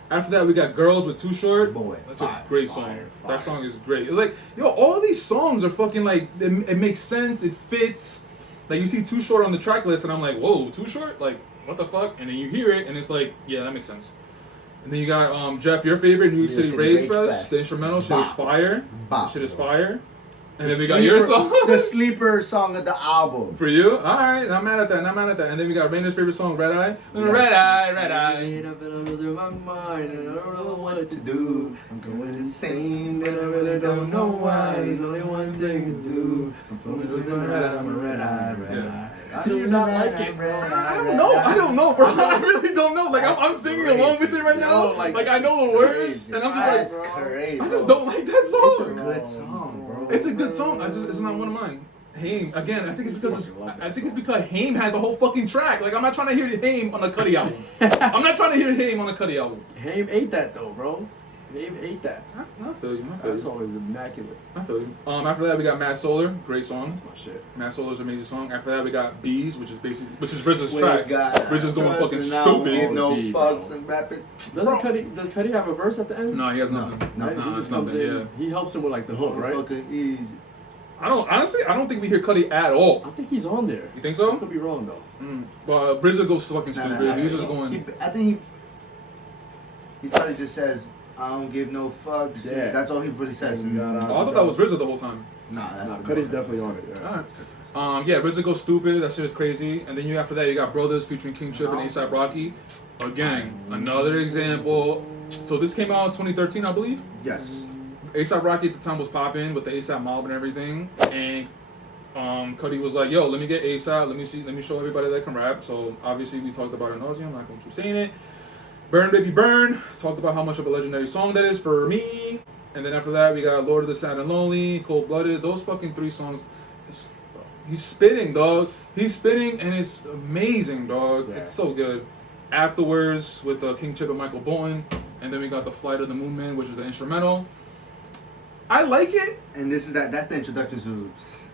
After that, we got Girls with Too Short. Boy, That's fire, a great fire, song. fire. That song is great. It's like, yo, all these songs are fucking like, it makes sense, it fits. Like, you see Too Short on the track list, and I'm like, whoa, Too Short? Like, what the fuck? And then you hear it, and it's like, yeah, that makes sense. And then you got Jeff, your favorite, New York City Rage Fest. The instrumental shit is Bop. fire. Bop. Shit is fire. And then we The got your sleeper- song. The sleeper song of the album. For you? Alright, not mad at that, And then we got Rainer's favorite song, Red Eye. Yes. Red Eye, Red Eye. I've been losing my mind and I don't know what to do. do. I'm going insane and I really don't know why. There's only one thing to do. I'm pulling with the red eye, I'm a red eye, red Yeah. eye. Do you not like it, bro? I don't know, bro. I really don't know. Like, I'm singing along with it right now. Yo, like, Like, I know the words, and I'm That's just like, crazy. I just don't like that It's a song. good song, bro. It's a good song. It's not one of mine. Haim, again, I think it's because Haim has the whole fucking track. Like, I'm not trying to hear Haim on the Cudi album. I'm not trying to hear Haim on the Cudi album. Haim ate that though, bro. Haim ate that. I feel you. That song is immaculate. I feel you. After that, we got Mad Solar, great song. That's my shit. Mad Solar's an amazing song. After that, we got Bees, which is RZA's We track. got RZA's going trust fucking and I don't stupid. give no Beat, fucks bro. and rapping. Does Cudi have a verse at the end? No, he has nothing. No, Right? no, He it's just comes nothing, in. yeah. He helps him with like the hook, right? Motherfucker, easy. I don't think we hear Cudi at all. I think he's on there. You think I so? could be wrong though. But RZA goes fucking Nah, stupid. nah, He's just he- going. I think he probably just says, I don't give no fucks. Yeah. That's all he really says. And, Oh, I thought that was RZA the whole time. Nah, that's Nah, Cudi's definitely on it. Yeah. Alright. Yeah, RZA goes stupid. That shit is crazy. And then after that, you got Brothers featuring King Chip and A$AP Rocky. Again, another example. So this came out in 2013, I believe. Yes. A$AP Rocky at the time was popping with the A$AP mob and everything. And Cudi was like, yo, let me get A$AP. Let me show everybody that can rap. So obviously we talked about it nauseam. I'm not gonna keep saying it. Burn Baby Burn. Talked about how much of a legendary song that is for me. And then after that, we got Lord of the Sad and Lonely, Cold Blooded. Those fucking three songs. He's spitting, dog. He's spitting, and it's amazing, dog. Yeah. It's so good. Afterwards, with King Chip and Michael Bolton. And then we got the Flight of the Moon Man, which is the instrumental. I like it. And that's the introduction to,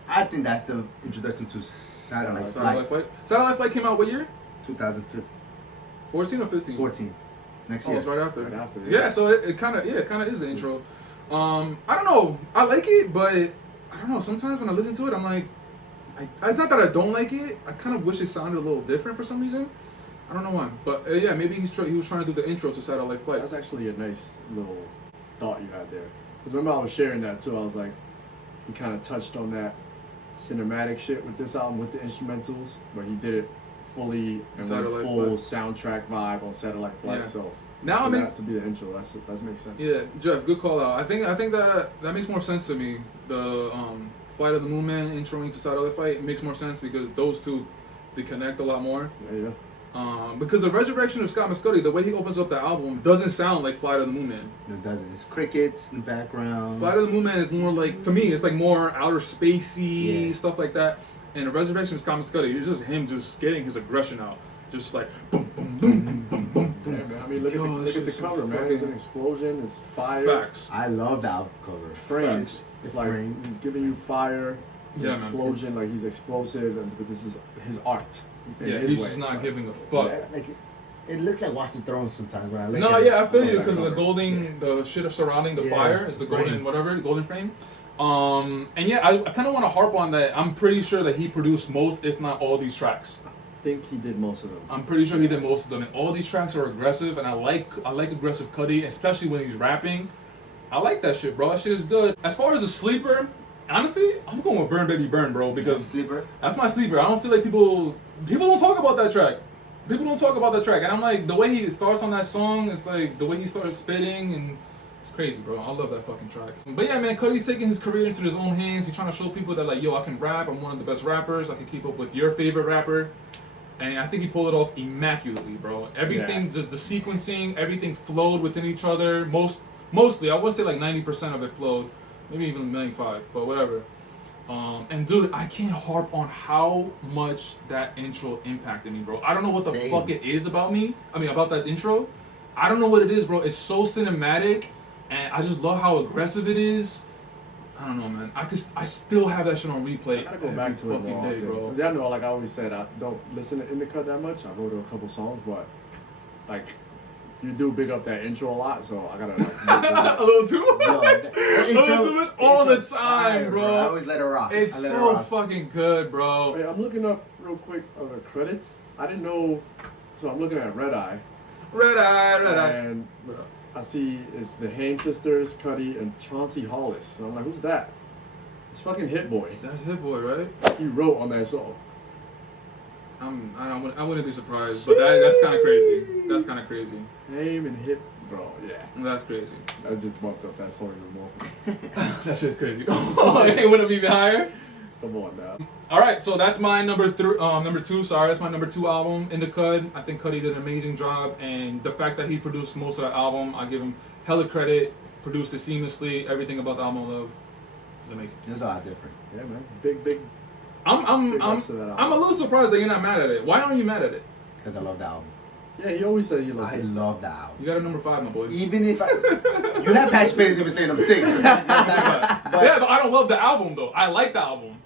I think that's the introduction to Satellite Satellite Flight. Flight. Satellite Flight came out what year? 2015, 14 or 15? 14. Next Oh, year. it's right after. Right after, Yeah, so it kind of is the intro. I don't know. I like it, but I don't know. Sometimes when I listen to it, I'm like, it's not that I don't like it. I kind of wish it sounded a little different for some reason. I don't know why, but yeah, maybe he was trying to do the intro to Satellite Flight. That's actually a nice little thought you had there. Because remember I was sharing that too. I was like, he kind of touched on that cinematic shit with this album with the instrumentals, but he did it fully and Satellite went full Flight. soundtrack vibe on Satellite Flight. Yeah. So Now for I mean, that to be the intro, that makes sense. yeah, Jeff, good call out. I think that makes more sense to me. The Flight of the Moon Man introing to Satellite Flight makes more sense because those two they connect a lot more. Yeah. Because the resurrection of Scott Cudi, the way he opens up the album doesn't sound like Flight of the Moon Man. It doesn't. It's crickets in the background. Flight of the Moon Man is more like, to me, it's like more outer spacey, Yeah. stuff like that. And the Resurrection of Scott Scuddy, it's just him just getting his aggression out. Just like boom, boom, boom, boom, boom, boom, Yeah, boom. man. I mean, look Yo, at this the shit's so cover, man. fucking- It's an explosion. It's fire. Facts. I love the album cover. Frames. Facts. It's like he's giving you fire. Yeah, man. Explosion. Like he's explosive, but this is his art. in Yeah, his he's way, just not but- giving a fuck. Like it looks like Watch the Throne sometimes when I look No, at yeah, I it. feel you Like, because of the cover. golden, the shit surrounding the Yeah, fire is the golden, frame. whatever, the golden frame. And yeah, I kind of want to harp on that. I'm pretty sure that he produced most, if not all, these tracks. I think he did most of them. I'm pretty sure he did most of them. And all these tracks are aggressive, and I like aggressive Cudi, especially when he's rapping. I like that shit, bro. That shit is good. As far as a sleeper, honestly, I'm going with Burn Baby Burn, bro, because Sleeper. that's my sleeper. I don't feel like people don't talk about that track. People don't talk about that track, and I'm like, the way he starts on that song, it's like the way he started spitting, and it's crazy, bro. I love that fucking track. But yeah, man, Cudi's taking his career into his own hands. He's trying to show people that like, yo, I can rap. I'm one of the best rappers. I can keep up with your favorite rapper, and I think he pulled it off immaculately, bro. Everything, the sequencing, everything flowed within each other. Mostly, I would say like 90% of it flowed, maybe even 95, but whatever. And dude, I can't harp on how much that intro impacted me, bro. I don't know what the Same. fuck it is about me. I mean, about that intro. I don't know what it is, bro. It's so cinematic, and I just love how aggressive it is. I don't know, man. I still have that shit on replay. I gotta go every back to it fucking more day, often. bro. Yeah, I know, like I always said, I don't listen to Indica that much. I go to a couple songs, but like you do big up that intro a lot, so I gotta like. A little too Yo, much. the A little too much all the intro's time, fire, bro. I always let it rock. It's I let it so rock. fucking good, bro. Wait, I'm looking up real quick on the credits. I didn't know, so I'm looking at Red Eye, Red eye. and I see it's the Haim sisters, Cudi, and Chauncey Hollis. So I'm like, who's that? It's fucking Hit Boy. That's Hit Boy, right? He wrote on that song. I wouldn't be surprised, but that's kind of crazy. That's kind of crazy. Haim and Hit, bro. Yeah, That's crazy. I just bumped up that song even more. That shit's crazy. Oh, it wouldn't be even higher. Come on now. All right, so that's my number two. Sorry, that's my number 2 album, In the Cud. I think Cudi did an amazing job, and the fact that he produced most of that album, I give him hella credit. Produced it seamlessly. Everything about the album I love is amazing. It's a lot different. Yeah, man. Big. I'm Big ups to that album. a little surprised that you're not mad at it. Why aren't you mad at it? Because I love the album. Yeah, he always said he loves I it. love the album. You got a number 5, my boy. Even if you have Patch Petty, they were saying I'm 6. Yeah, but I don't love the album though. I like the album.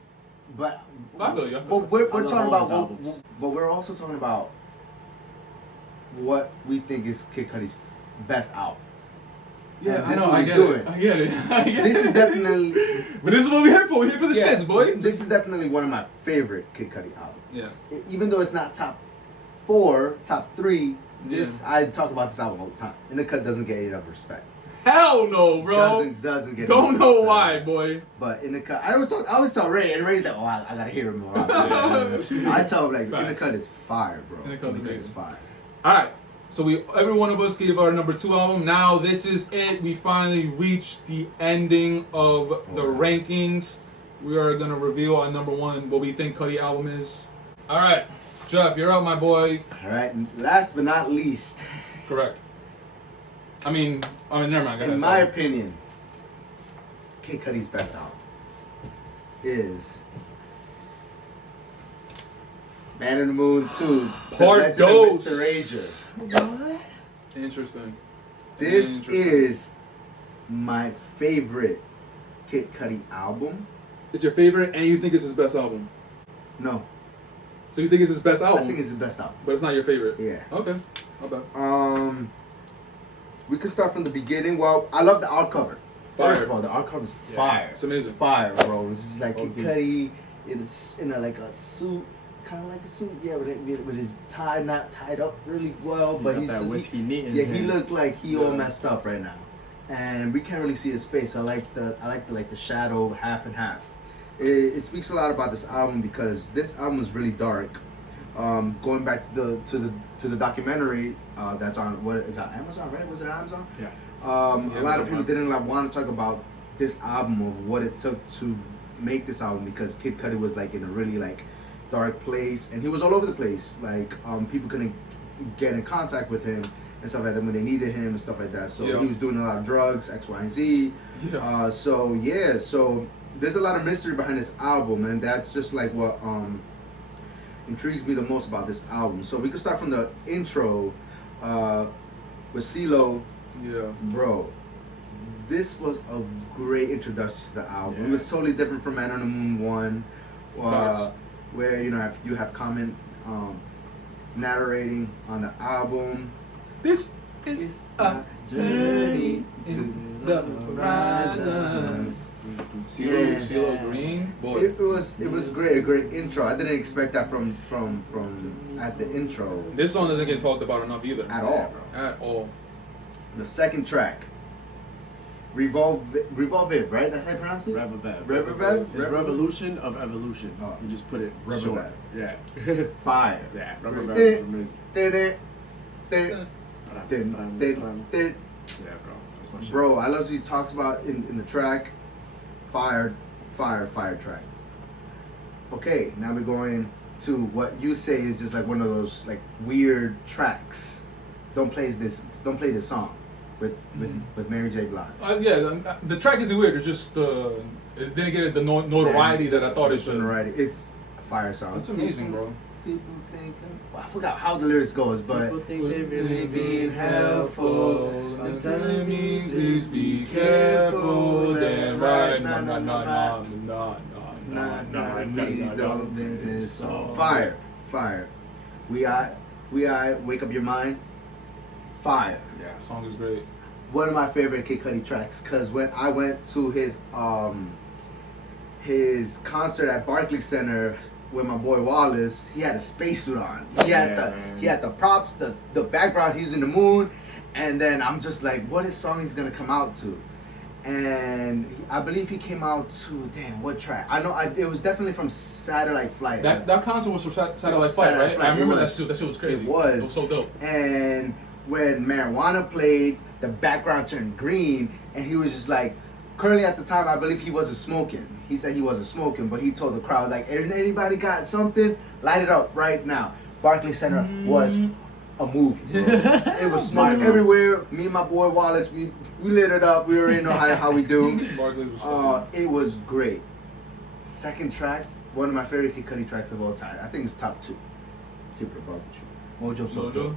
But I feel you. I feel But you. we're I love talking all about his albums. but we're also talking about what we think is Kid Cudi's best album. Yeah, I This know. what I we get doing. it. I get it. I get This it. is definitely But this is what we're here for. We're here for the shits, boy. This is definitely one of my favorite Kid Cudi albums. Yeah. Even though it's not top 4, top 3, this I talk about this album all the time. And the cut doesn't get enough respect. Hell no, bro. Doesn't get. Don't enough know respect. why, boy. But in the cut, I always tell Ray, and Ray's like, oh, I gotta hear him more. I tell him like, in the Facts. cut is fire, bro. In the Cut's is amazing. fire. All right. So every one of us gave our number 2 album. Now this is it. We finally reached the ending of the rankings. We are gonna reveal our number 1, what we think Cudi album is. All right, Jeff, you're up, my boy. All right, and last but not least, Correct. I mean, never mind. Go in ahead, my sorry. opinion, Kid Cudi's best album is Man in the Moon 2, Part The Legend of Dos. MrRager. What? Interesting. This Interesting. is my favorite Kid Cudi album. It's your favorite, and you think it's his best album. No, So you think it's his best album, I think it's his best album. but it's not your favorite. Yeah. Okay. Okay. We could start from the beginning. Well, I love the art cover. Fire. First of all, the art cover is fire. It's amazing. Fire, bro. It's just like Kid Okay. Cudi in a like a suit, kind of like a suit. Yeah, with his tie not tied up really well, but Got he's that just, whiskey neat in yeah, his he hand. looked like he all Yeah. messed up right now, and we can't really see his face. I like the shadow half and half. It speaks a lot about this album because this album is really dark. Going back to the documentary that's on what is that, Amazon, right? Was it Amazon? Yeah. A lot of people didn't want to talk about this album of what it took to make this album because Kid Cudi was like in a really like dark place and he was all over the place. Like people couldn't get in contact with him and stuff like that when they needed him and stuff like that. So Yeah. he was doing a lot of drugs, X, Y, and Z. Yeah. So there's a lot of mystery behind this album, and that's just like what intrigues me the most about this album. So we could start from the intro with CeeLo. Yeah. Bro, this was a great introduction to the album. Yeah. It was totally different from Man on the Moon 1, Facts. where you have Common narrating on the album. This is a journey to the horizon. CeeLo Green, boy. It was great, a great intro. I didn't expect that from as the intro This song doesn't get talked about enough either. at all. At all. The second track, Revolve It, right? That's how you pronounce it. Revolve. Revolve? It's Revolution of Evolution. Oh. You just put it Revolve. short. Yeah. Fire. Yeah. Revolve is amazing. Yeah, bro. That's my shit. bro, I love what he talks about in the track. Fire track. Okay, now we're going to what you say is just like one of those like weird tracks. Don't play this song with Mary J. Blige. Yeah, the track isn't weird. It's just it didn't get the notoriety that I thought it should. It's a fire song. It's amazing, bro. People think well, I forgot how the lyrics goes, but People think they really being being helpful. helpful. I'm I'm telling telling you, me, please please be be careful. careful. Damn right. Nah, No, no, nah, no, nah, no, no, no, please don't make this song. Fire. We wake up your mind. Fire. Yeah, song is great. One of my favorite KidCudi tracks, cause when I went to his concert at Barclays Center with my boy Wallace, he had a spacesuit on. He had the props, the background. He's in the moon, and then I'm just like, what is song he's gonna come out to? And I believe he came out to what track? I know it was definitely from Satellite Flight. That concert was from Satellite Flight, Satellite right? Flight, I remember it that was. shit. That shit was crazy. It was. It was so dope. And when Marijuana played, the background turned green, and he was just like, currently at the time, I believe he wasn't smoking. He said he wasn't smoking, but he told the crowd, like, anybody got something? Light it up right now. Barclays Center was a movie, bro. It was smoke everywhere. Me and my boy Wallace, we lit it up. We already know how we do. Barclays was It was great. Second track, one of my favorite KidCudi tracks of all time. I think it's top 2. Keep it above you. Mojo So Dope.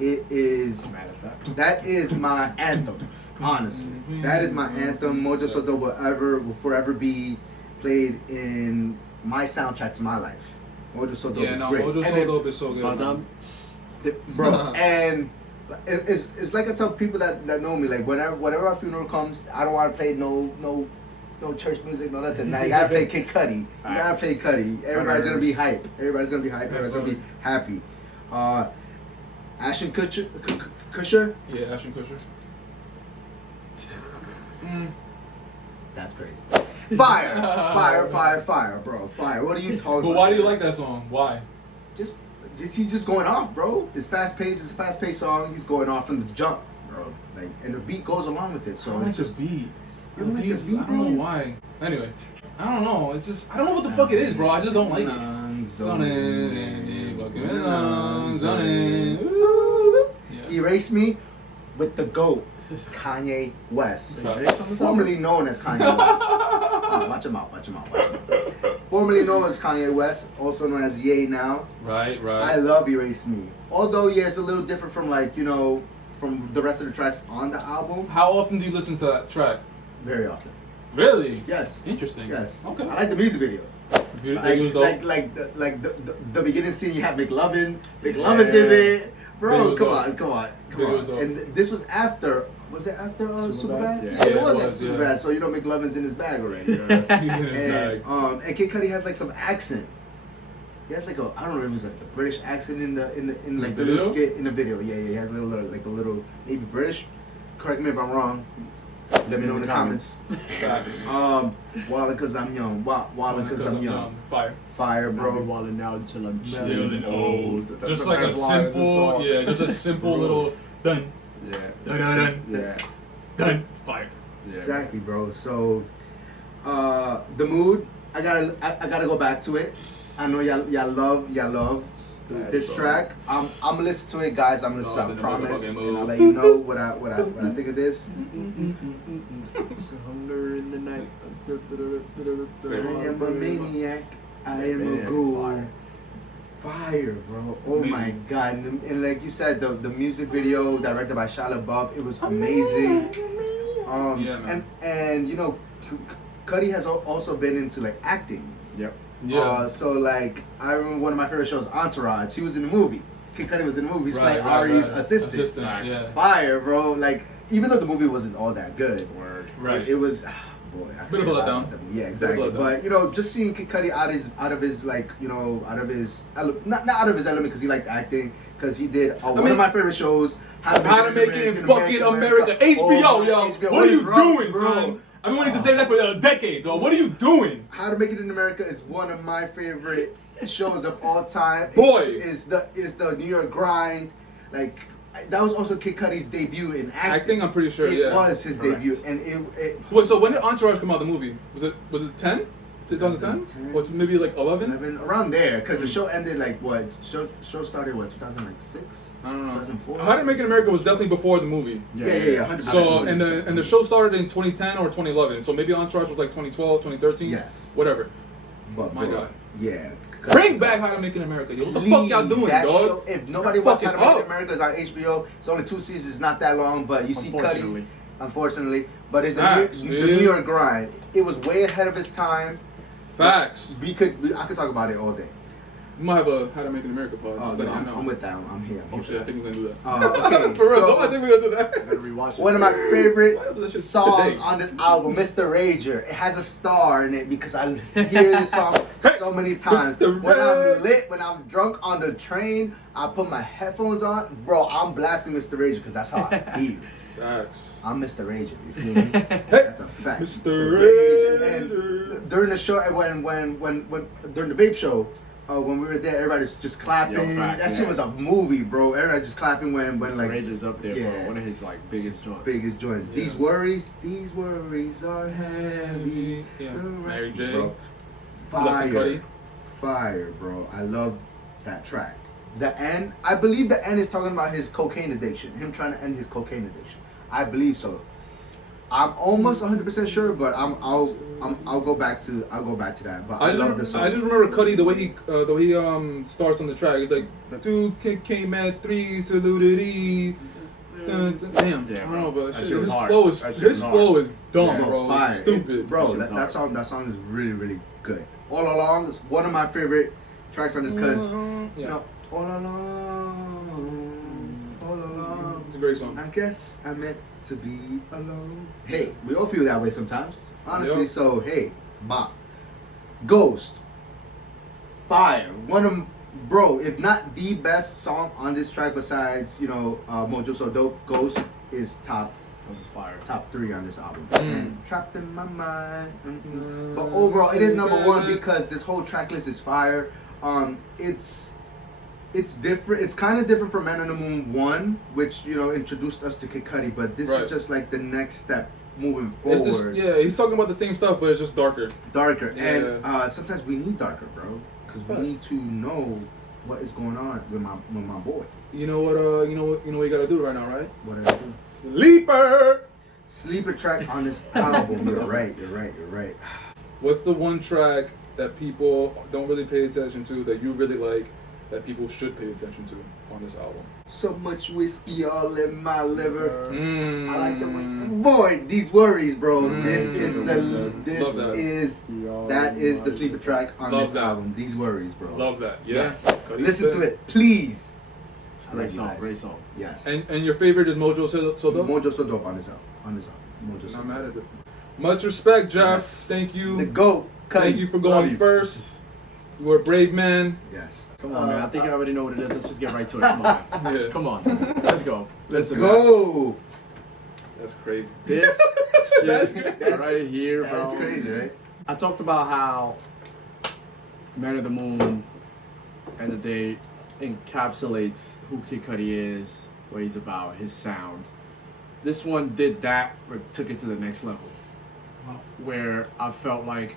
It is. I'm mad at that. That is my anthem, honestly. That is my anthem. Mojo So Dope will forever be played in my soundtrack to my life. Mojo So Dope Yeah, is no, great. Mojo And So then- Dope is so good. man. bro, and it's like I tell people that know me, like whenever our funeral comes, I don't want to play no church music, no nothing. Now you gotta play KidCudi. You gotta play Cudi. Everybody's gonna be hype. Everybody's gonna be hype. Everybody's gonna be happy. Ashton Kutcher. Yeah, Ashton Kutcher. That's crazy. Fire, bro. Fire. What are you talking about? But why do you like that song? Why? Just he's just going off, bro. It's fast paced song. He's going off from his jump, bro. Like, and the beat goes along with it. So I don't it's like just the beat. You don't like the beat, I bro? don't know why. Anyway, I don't know. It's just I don't know what the fuck it is, bro. I just don't like it. Sonin and it fucking sonin. Yeah. Erase Me with the GOAT, Kanye West. Facts. Formerly known as Kanye West. Watch him out. Formerly known as Kanye West, also known as Ye now. Right. I love Erase Me. Although, yeah, it's a little different from from the rest of the tracks on the album. How often do you listen to that track? Very often. Really? Yes. Interesting. Yes. Okay. I like the music video. Like, The beginning scene, you have McLovin. McLovin's in there. Bro, Video's come on. Video's dope. And this was after. Was it after Superbad? Yeah. It Yeah, was it at was, Superbad, yeah. so McLovin's in his bag already. He's in his bag. And KidCudi has like some accent. He has like I don't know if it was like a British accent in the little video? skit in the video. Yeah, he has a little maybe British. Correct me if I'm wrong. Let me know in the comments. Facts. Wildin' cause I'm young. Wildin' cause I'm young. Fire. Fire, I'll be bro. wilding out until I'm Chilling chilling old. old. Just like a simple, just a simple little dun Yeah. dun dun dun Yeah. dun fire. Yeah. Exactly, bro. So, the mood. I gotta go back to it. I know y'all love this track. I'm gonna listen to it, guys. I'm gonna Oh, listen it's to it, I in the promise, motherfucking and I'll mood. let you know what I think of this. It's hunger in the night. I am a maniac. I am a Maniac is ghoul. Fire, bro. Oh Amazing. my god. And like you said, the music video directed by Shia LaBeouf, it was amazing. Yeah, man. And you know, Cudi has also been into like acting. Yep. Yeah. So like I remember one of my favorite shows, Entourage. He was in the movie. Kid Cudi was in the movie. He's playing Ari's assistant. Yeah. Fire, bro. Like even though the movie wasn't all that good, Word. Right. it was. Boy, I Bit of say a lot letdown. about them. Yeah, exactly. letdown. But you know, just seeing Kid Cudi out of his like you know out of his not out of his element because he liked acting because he did one mean, of my favorite shows. How to make it in fucking America. HBO, Oh, yo. HBO. What are you is wrong, doing, bro? son? I've been waiting to say that for a decade, dog. What are you doing? How to Make It in America is one of my favorite shows of all time. Boy. Is the New York Grind. Like that was also Kid Cudi's debut in acting. Acting, I'm pretty sure, It yeah. was his Correct. debut, and it Wait, so when did Entourage come out, the movie? Was it 10? 2010? 2010. Or maybe like 11? 11, around there because the show ended like what? Show started what 2006? I don't know. 2004. How to Make It in America was definitely before the movie. Yeah, 100%. So and the show started in 2010 or 2011. So maybe Entourage was like 2012, 2013. Yes. Whatever. But My bro, God. Yeah. Bring back How to Make It in America. Yo, what the fuck y'all doing, that dog? show, if nobody You're watched How to fucking Make It up. in America, it's on HBO. It's only 2 seasons. It's not that long, but you see Unfortunately. Cudi. Unfortunately, but it's Facts, the dude. New York Grind. It was way ahead of its time. Facts. I could talk about it all day. We might have a How to Make It in America pod. Oh, Just no, letting you know. I'm with that. I'm here. Oh shit, I think we're gonna do that. Okay, For real, so- though, I think we're gonna do Better that. rewatch it. One of my Why favorite don't do that shit songs today? on this album, MrRager. It has a star in it because I hear this song so many times. Mr. When I'm Rage. lit, when I'm drunk on the train, I put my headphones on. Bro, I'm blasting MrRager because that's how I feel. Facts. I'm MrRager, you feel me? That's a fact. Mr. Rager. Rager. And during the show, and when during the Babe show, when we were there, everybody's just clapping. Yo, facts, that yeah. shit was a movie, bro. Everybody's just clapping when Mr. like Rager's up there, yeah. bro. One of his like biggest joints. biggest joints. Yeah. These worries are heavy. Yeah. The rest- Mary J. Bro, Lesson Cudi. fire, bro. I love that track. The end, I believe the end is talking about his cocaine addiction. Him trying to end his cocaine addiction. I believe so. I'm almost 100% sure, but I'll go back to that. But I love the song. I just remember Cudi the way he starts on the track. It's like dude came at 3, saluted E. Damn, Yeah, I don't know, bro. but That shit, shit was his hard. flow is That shit his was hard. flow is dumb, Yeah. bro. Fire. It's stupid. Bro, That shit's that song is really, really good. All Along is one of my favorite tracks on this because Yeah. you know, all along, It's a great song. I guess I meant to be alone. Hey, we all feel that way sometimes. Honestly, Yep. so hey, bop. Ghost. Fire. One of bro, if not the best song on this track besides, you know, Mojo So Dope, Ghost is top That was fire. 3 on this album. Mm. And Trapped in My Mind. But overall, it is number 1 because this whole track list is fire. It's different. It's kind of different from Man on the Moon 1, which, you know, introduced us to Kid Cudi. But this Right. is just like the next step moving It's forward. just, yeah, he's talking about the same stuff, but it's just darker. Darker. Yeah. And sometimes we need darker, bro. Because we need to know what is going on with my boy. You know what? You know what you gotta do right now, right? What did I do? Sleeper. Sleeper track on this album. You're right. What's the one track that people don't really pay attention to that you really like that people should pay attention to on this album? So much whiskey all in my liver. Mm. I like the way, boy, these worries, bro. This is Love that. that is the sleeper track on Love this that. album. These worries, bro. Love that. Yeah. Yes. Cudi Listen said- to it, please. It's a I like great you song. guys. Great song. Yes. And your favorite is Mojo So Dope? Mojo So Dope on this album. Mojo So Not Dope. mad at it. Much respect, Jeff. Yes. Thank you. The GOAT. Thank you for Love going you. first. You were a brave man. Yes. Come on, man. I think I already know what it is. Let's just get right to it. Come on. Yeah. Come on. Let's go. Let's Listen, man. go. That's crazy. This That's shit right here, bro. That's crazy, right? I talked about how Man of the Moon and the Day encapsulates who Kid Cudi is, what he's about, his sound. This one did that, but took it to the next level. Where I felt like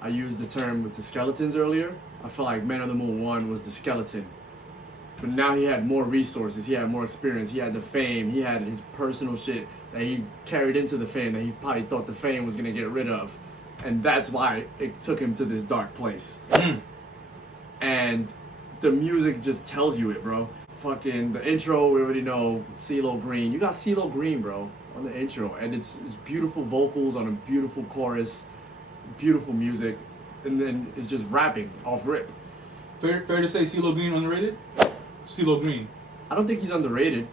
I used the term with the skeletons earlier. I felt like Man of the Moon 1 was the skeleton But now he had more resources, he had more experience, he had the fame, he had his personal shit that he carried into the fame that he probably thought the fame was gonna get rid of. And that's why it took him to this dark place. And the music just tells you it, bro. Fucking the intro, we already know CeeLo Green. You got CeeLo Green, bro, on the intro. And it's beautiful vocals on a beautiful chorus, beautiful music. And then it's just rapping off rip. Fair to say CeeLo Green underrated? CeeLo Green. I don't think he's underrated.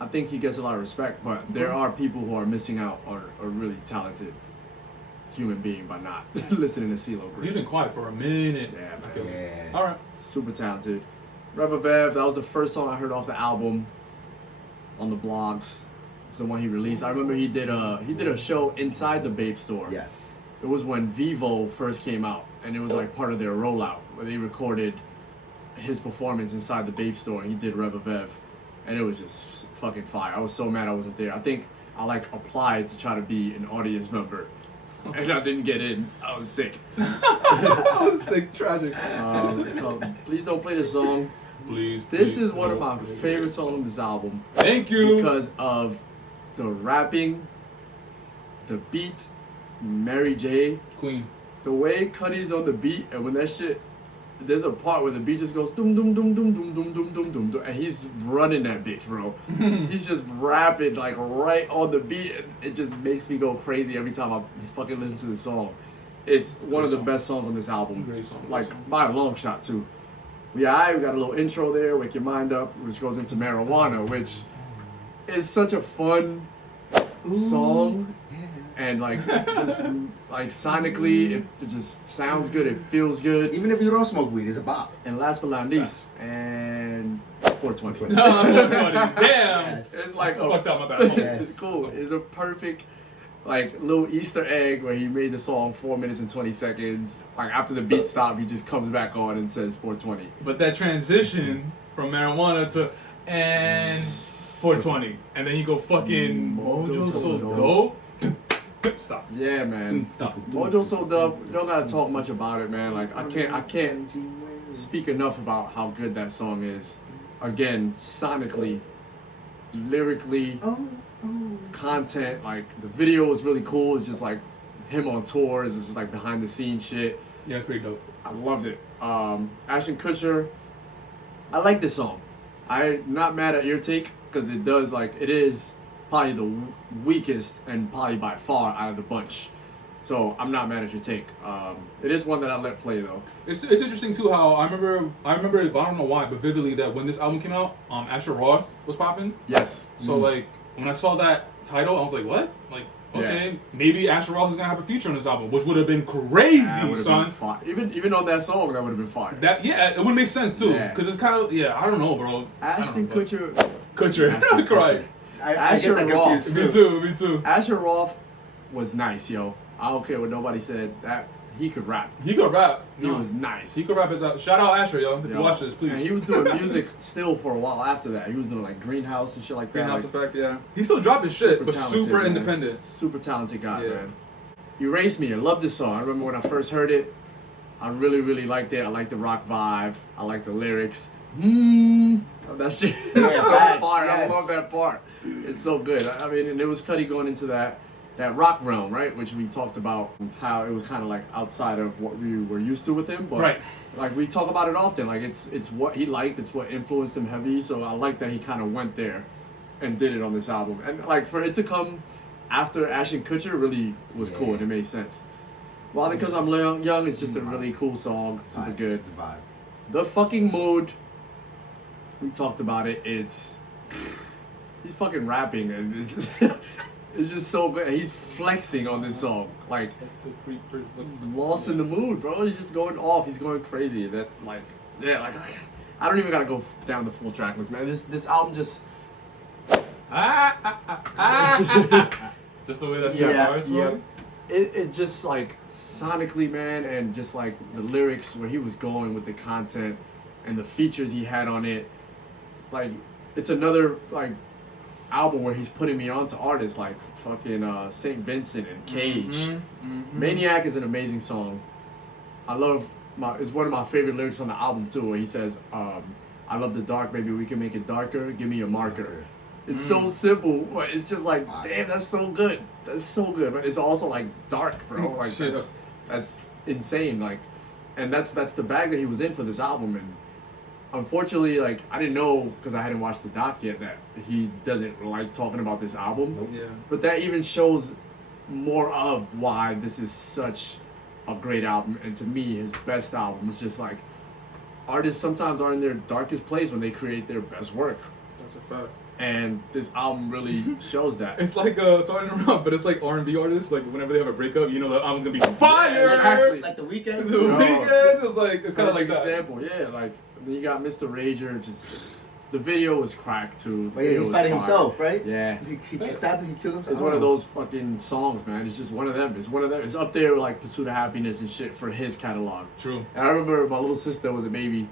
I think he gets a lot of respect, but there are people who are missing out on a really talented human being by not listening to CeeLo Green. He's been quiet for a minute. Yeah, man. I feel Yeah. All right. Super talented. Revavev, that was the first song I heard off the album on the blogs. It's the one he released. I remember he did a show inside the Babe store. Yes. It was when Vivo first came out, and it was like part of their rollout where they recorded his performance inside the Babe store. He did Revavev, and it was just fucking fire. I was so mad I wasn't there. I think I like applied to try to be an audience member, and I didn't get in. I was sick. I was sick, tragic. So please don't play this song. Please. This please, is one of no, my please. favorite songs on this album Thank you. because of the rapping, the beat, Mary J. Queen. The way Cudi's on the beat, and when that shit, there's a part where the beat just goes dum dum dum dum dum dum dum dum dum, and he's running that bitch, bro. He's just rapping like right on the beat, and it just makes me go crazy every time I fucking listen to the song. It's one of the song. best songs on this album, Great song. like by a long shot too. Yeah, we got a little intro there, Wake Your Mind Up, which goes into Marijuana, which is such a fun song. And like just like sonically, it just sounds good. It feels good. Even if you don't smoke weed, it's a bop. And last but not least, and 420. Damn. Yes. It's like I fucked up, my bad. it's cool. It's a perfect like little Easter egg where he made the song 4 minutes and 20 seconds. Like after the beat stop, he just comes back on and says 420. But that transition from marijuana to and 420, and then you go fucking Mojo so dope. Stop. Yeah, man. Stop. Mojo So Dope. You don't gotta talk much about it, man. Like I can't speak enough about how good that song is. Again, sonically, lyrically, content. Like the video is really cool. It's just like him on tours. It's just like behind the scenes shit. Yeah, it's pretty dope. I loved it. Ashton Kutcher. I like this song. I'm not mad at your take because it does like it is probably the weakest and probably by far out of the bunch. So I'm not mad at your take. It is one that I let play though. It's interesting too how I remember I don't know why, but vividly that when this album came out, Asher Roth was popping. Yes. So like when I saw that title, I was like, what? Like, okay, maybe Asher Roth is gonna have a feature on this album, which would have been crazy, That would've son. been fire. Even on that song, that would have been fire. That it would make sense too, Yeah. because it's kind of I don't know, bro. Ashton Kutcher. Kutcher, Ashton right? I Asher get that Roth. confused Me too. Asher Roth was nice, yo. I don't care what nobody said. That he could rap. He could rap. He was nice. He could rap his shout out Asher, yo. If you Yo. watch this, please. And he was doing music still for a while after that. He was doing like Greenhouse and shit like that. Greenhouse Like, Effect, yeah. He still dropped his shit, but talented, super man. independent. Super talented guy, Yeah. man. Erase Me. I love this song. I remember when I first heard it. I really, really liked it. I like the rock vibe. I like the lyrics. Oh, that shit is so Yes, fire. I yes. love that part. It's so good. I mean, and it was Cudi going into that rock realm, right? Which we talked about how it was kind of like outside of what we were used to with him. But Right. like we talk about it often. Like it's what he liked. It's what influenced him heavy. So I like that he kind of went there and did it on this album. And like for it to come after Ashton Kutcher really was cool and it made sense. Well, because I'm young, it's just a really cool song. Super Vibe. good. It's a vibe. The fucking mood. We talked about it. He's fucking rapping and it's just so good. He's flexing on this song. Like he's lost in the mood, bro. He's just going off. He's going crazy. That like I don't even gotta go down the full track list, man. This album just Just the way that shit starts, bro. It just like sonically, man, and just like the lyrics where he was going with the content and the features he had on it. Like it's another like album where he's putting me on to artists like fucking St. Vincent and Cage. Maniac is an amazing song. I love it's one of my favorite lyrics on the album too, where he says, I love the dark, maybe we can make it darker. Give me a marker. It's so simple, but it's just like, damn, that's so good. That's so good, but it's also like dark, bro. Like that's insane. Like, and that's the bag that he was in for this album. And unfortunately, like I didn't know because I hadn't watched the doc yet that he doesn't like talking about this album. Yeah. But that even shows more of why this is such a great album, and to me, his best album. It's just like artists sometimes are in their darkest place when they create their best work. That's a fact. And this album really shows that. It's like sorry to interrupt, but it's like R&B artists. Like whenever they have a breakup, you know the album's gonna be fire. Yeah, exactly. Like the weekend. The Weeknd is like it's kind of like that. Example, yeah. Like then you got MrRager. Just the video was cracked too. But yeah, he's fighting himself, right? Yeah. He stabbed and he killed himself. It's one of those fucking songs, man. It's just one of them. It's one of them. It's up there with like Pursuit of Happiness and shit for his catalog. True. And I remember my little sister was a baby.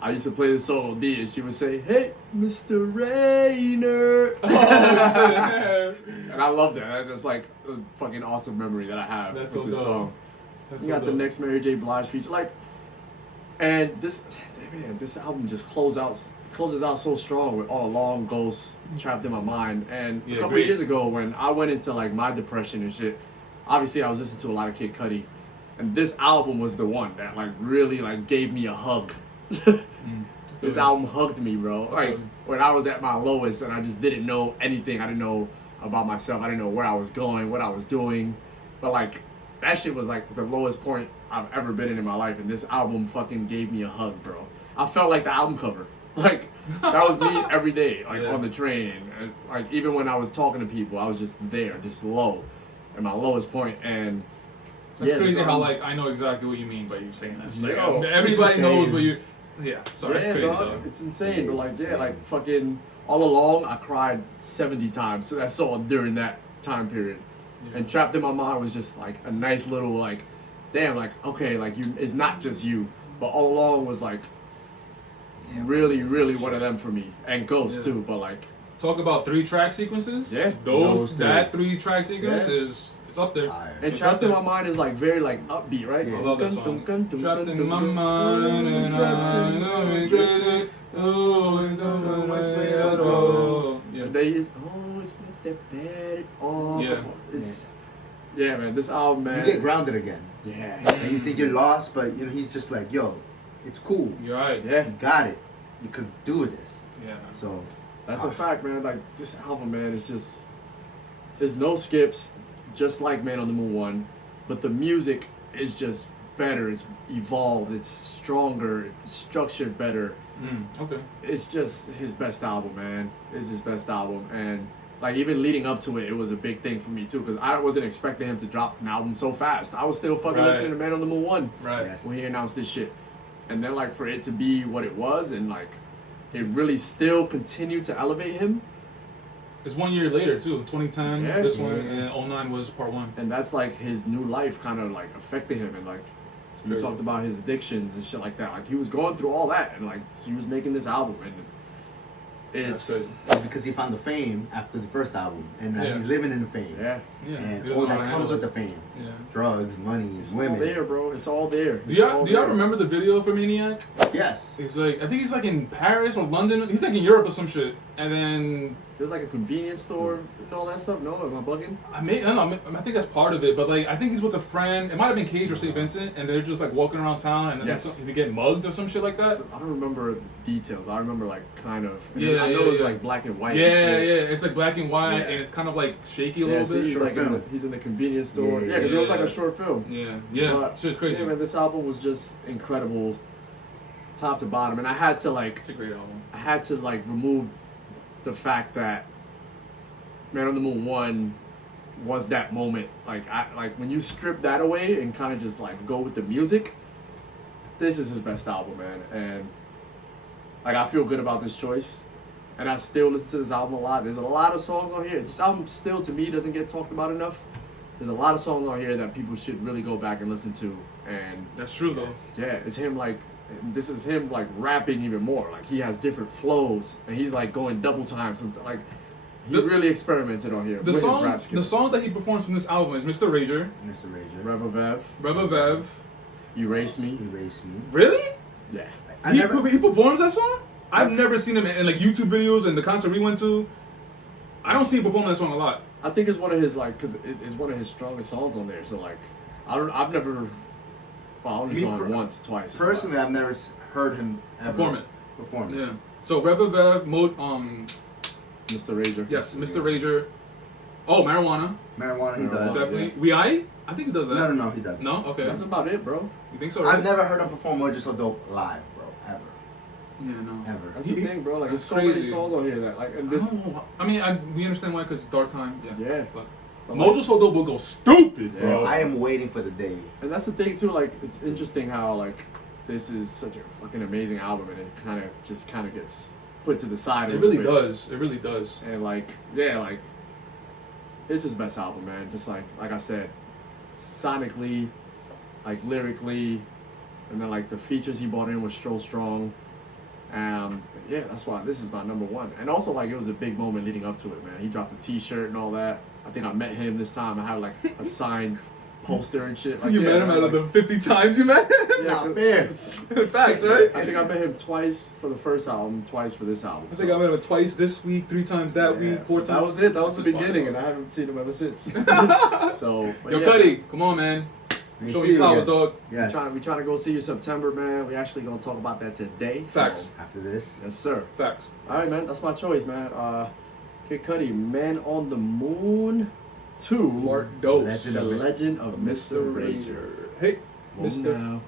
I used to play this song on D, and she would say, "Hey, Mr. Rainer." Oh, and I love that. That's like a fucking awesome memory that I have That's with so this dope. song. That's You so got the dope. next Mary J. Blige feature, like, and this, man, this album just closes out so strong with All Along, Ghost, Trapped in My Mind. And Yeah, a couple great. of years ago when I went into like my depression and shit, obviously I was listening to a lot of KidCudi, and this album was the one that like really like gave me a hug. This album hugged me, bro. Like when I was at my lowest and I just didn't know anything. I didn't know about myself. I didn't know where I was going, what I was doing. But like that shit was like the lowest point I've ever been in my life, and this album fucking gave me a hug, bro. I felt like the album cover. Like that was me every day, like on the train. And, like even when I was talking to people, I was just there, just low, at my lowest point. And That's crazy how like I know exactly what you mean by you saying that. Like, Yo, everybody knows what you. Yeah, sorry, it's crazy dog, though. it's insane. But like, yeah, like fucking All Along, I cried 70 times to that song during that time period. And Trapped in My Mind was just like a nice little like, damn, like okay, like you, it's not just you. But All Along was like really one of them for me, and Ghost too. But like, Talk about 3-track sequences. Yeah. those Those that 3-track sequence Yeah. is it's up there. Fire. and It's Trapped up in there. My Mind is like very like upbeat, right? Yeah. I love that song. Trapped in my mind and I'm going crazy. Oh, it don't know which way to go. Yeah. It's not that bad at all. Yeah. It's yeah, man. This album, man. You get grounded again. Yeah. And you think you're lost, but you know he's just like, yo, it's cool. You're right. Yeah. You got it. You could do this. Yeah. So That's a fact, man. Like this album, man, is just there's no skips, just like Man on the Moon 1, but the music is just better. It's evolved. It's stronger. It's structured better. Okay. It's just his best album, man. It's his best album, and like even leading up to it, it was a big thing for me too, because I wasn't expecting him to drop an album so fast. I was still fucking Right. listening to Man on the Moon 1 Right. Yes. when he announced this shit, and then like for it to be what it was, and like it really still continued to elevate him. It's 1 year later too. 2010. Yeah. This one Yeah. and 09 was part 1. And that's like his new life kind of like affected him, and like he Crazy. talked about his addictions and shit like that. Like he was going through all that, and like so he was making this album, and That's it's good. it's because he found the fame after the first album, and now Yeah. he's living in the fame. yeah, Yeah. And He doesn't all know how that to comes handle with the fame. it. Yeah. Drugs, money, it's women. all there, bro. It's all there. Do It's y'all all do y'all there. remember the video for Maniac? Yes. He's like I think he's like in Paris or London. He's like in Europe or some shit. And then There's like a convenience store and all that stuff. No, am I bugging? I don't know. I think that's part of it. But like I think he's with a friend. It might have been Cage or St. Vincent, and they're just like walking around town, and then Yes. they get mugged or some shit like that. So, I don't remember the details. I remember like kind of. Yeah, I know yeah, it's yeah. like black and white. Yeah, and yeah. shit. It's like black and white, Yeah. and it's kind of like shaky a Yeah, little so bit. he's Short like film. he's in the convenience store. Yeah, Yeah, because it was like yeah. a short film. Yeah, yeah. But, Shit's crazy. Yeah, man, this album was just incredible, top to bottom, and I had to like It's a great album. remove the fact that Man on the Moon 1 was that moment. Like when you strip that away and kind of just like go with the music, this is his best album, man. And like I feel good about this choice. And I still listen to this album a lot. There's a lot of songs on here. This album still to me doesn't get talked about enough. There's a lot of songs on here that people should really go back and listen to. And That's true though. yeah, it's him like this is him like rapping even more. Like he has different flows and he's like going double time. So like he really experimented on here The with his song, rap the skills. song that he performs from this album is MrRager, MrRager. Rev, Reva Vev. Erase Me. Erase Me. Really? Yeah. I never. He performs that song? I've never seen him in like YouTube videos and the concert we went to. I don't see him perform that song a lot. I think it's one of his like, cause it's one of his strongest songs on there. So like, I've never, well, I only saw him once, twice. Personally, I've never heard him ever perform it. Yeah. So Rev MrRager. Yes, MrRager. Oh, marijuana. Marijuana, he does. Definitely. Yeah. We I think he does that. No, he doesn't. No? Okay. That's about it, bro. You think so? Right? I've never heard him perform We're Just So Dope live, bro. Ever. Yeah, no. Ever. That's the thing, bro. Like, That's there's so many crazy. songs on here that, like, and I this. don't know. I mean, we understand why, because it's dark time. Yeah. Yeah. But But Mojo So Dope will go stupid, Yeah. bro. I am waiting for the day. And that's the thing too. Like, it's interesting how like this is such a fucking amazing album, and it kind of gets put to the side. It a really little bit. does. It really does. And like, yeah, like it's his best album, man. Just like I said, sonically, like lyrically, and then like the features he brought in was so strong. Yeah, that's why this is my number one. And also like it was a big moment leading up to it, man. He dropped a T-shirt and all that. I think I met him this time. I had like a signed poster and shit. Like, You yeah, met him man, out of like, the 50 times you met him? yeah, Not fair. Facts, right? I think I met him twice for the first album, twice for this album. I think I met him twice this week, 3 times that Yeah, week, 4 times. That was it. That was the That's beginning, wild. and I haven't seen him ever since. So, but Yo, yeah, Cudi, come on, man. We Show see me you flowers, again. dog. Yes. we trying to go see you September, man. We actually gonna talk about that today. so- Facts. After this. Yes, sir. Facts. All right, man. That's my choice, man. KidCudi, Man on the Moon 2. Mark Dose. Legend The of Legend of MrRager. Hey, Well, Mr. now.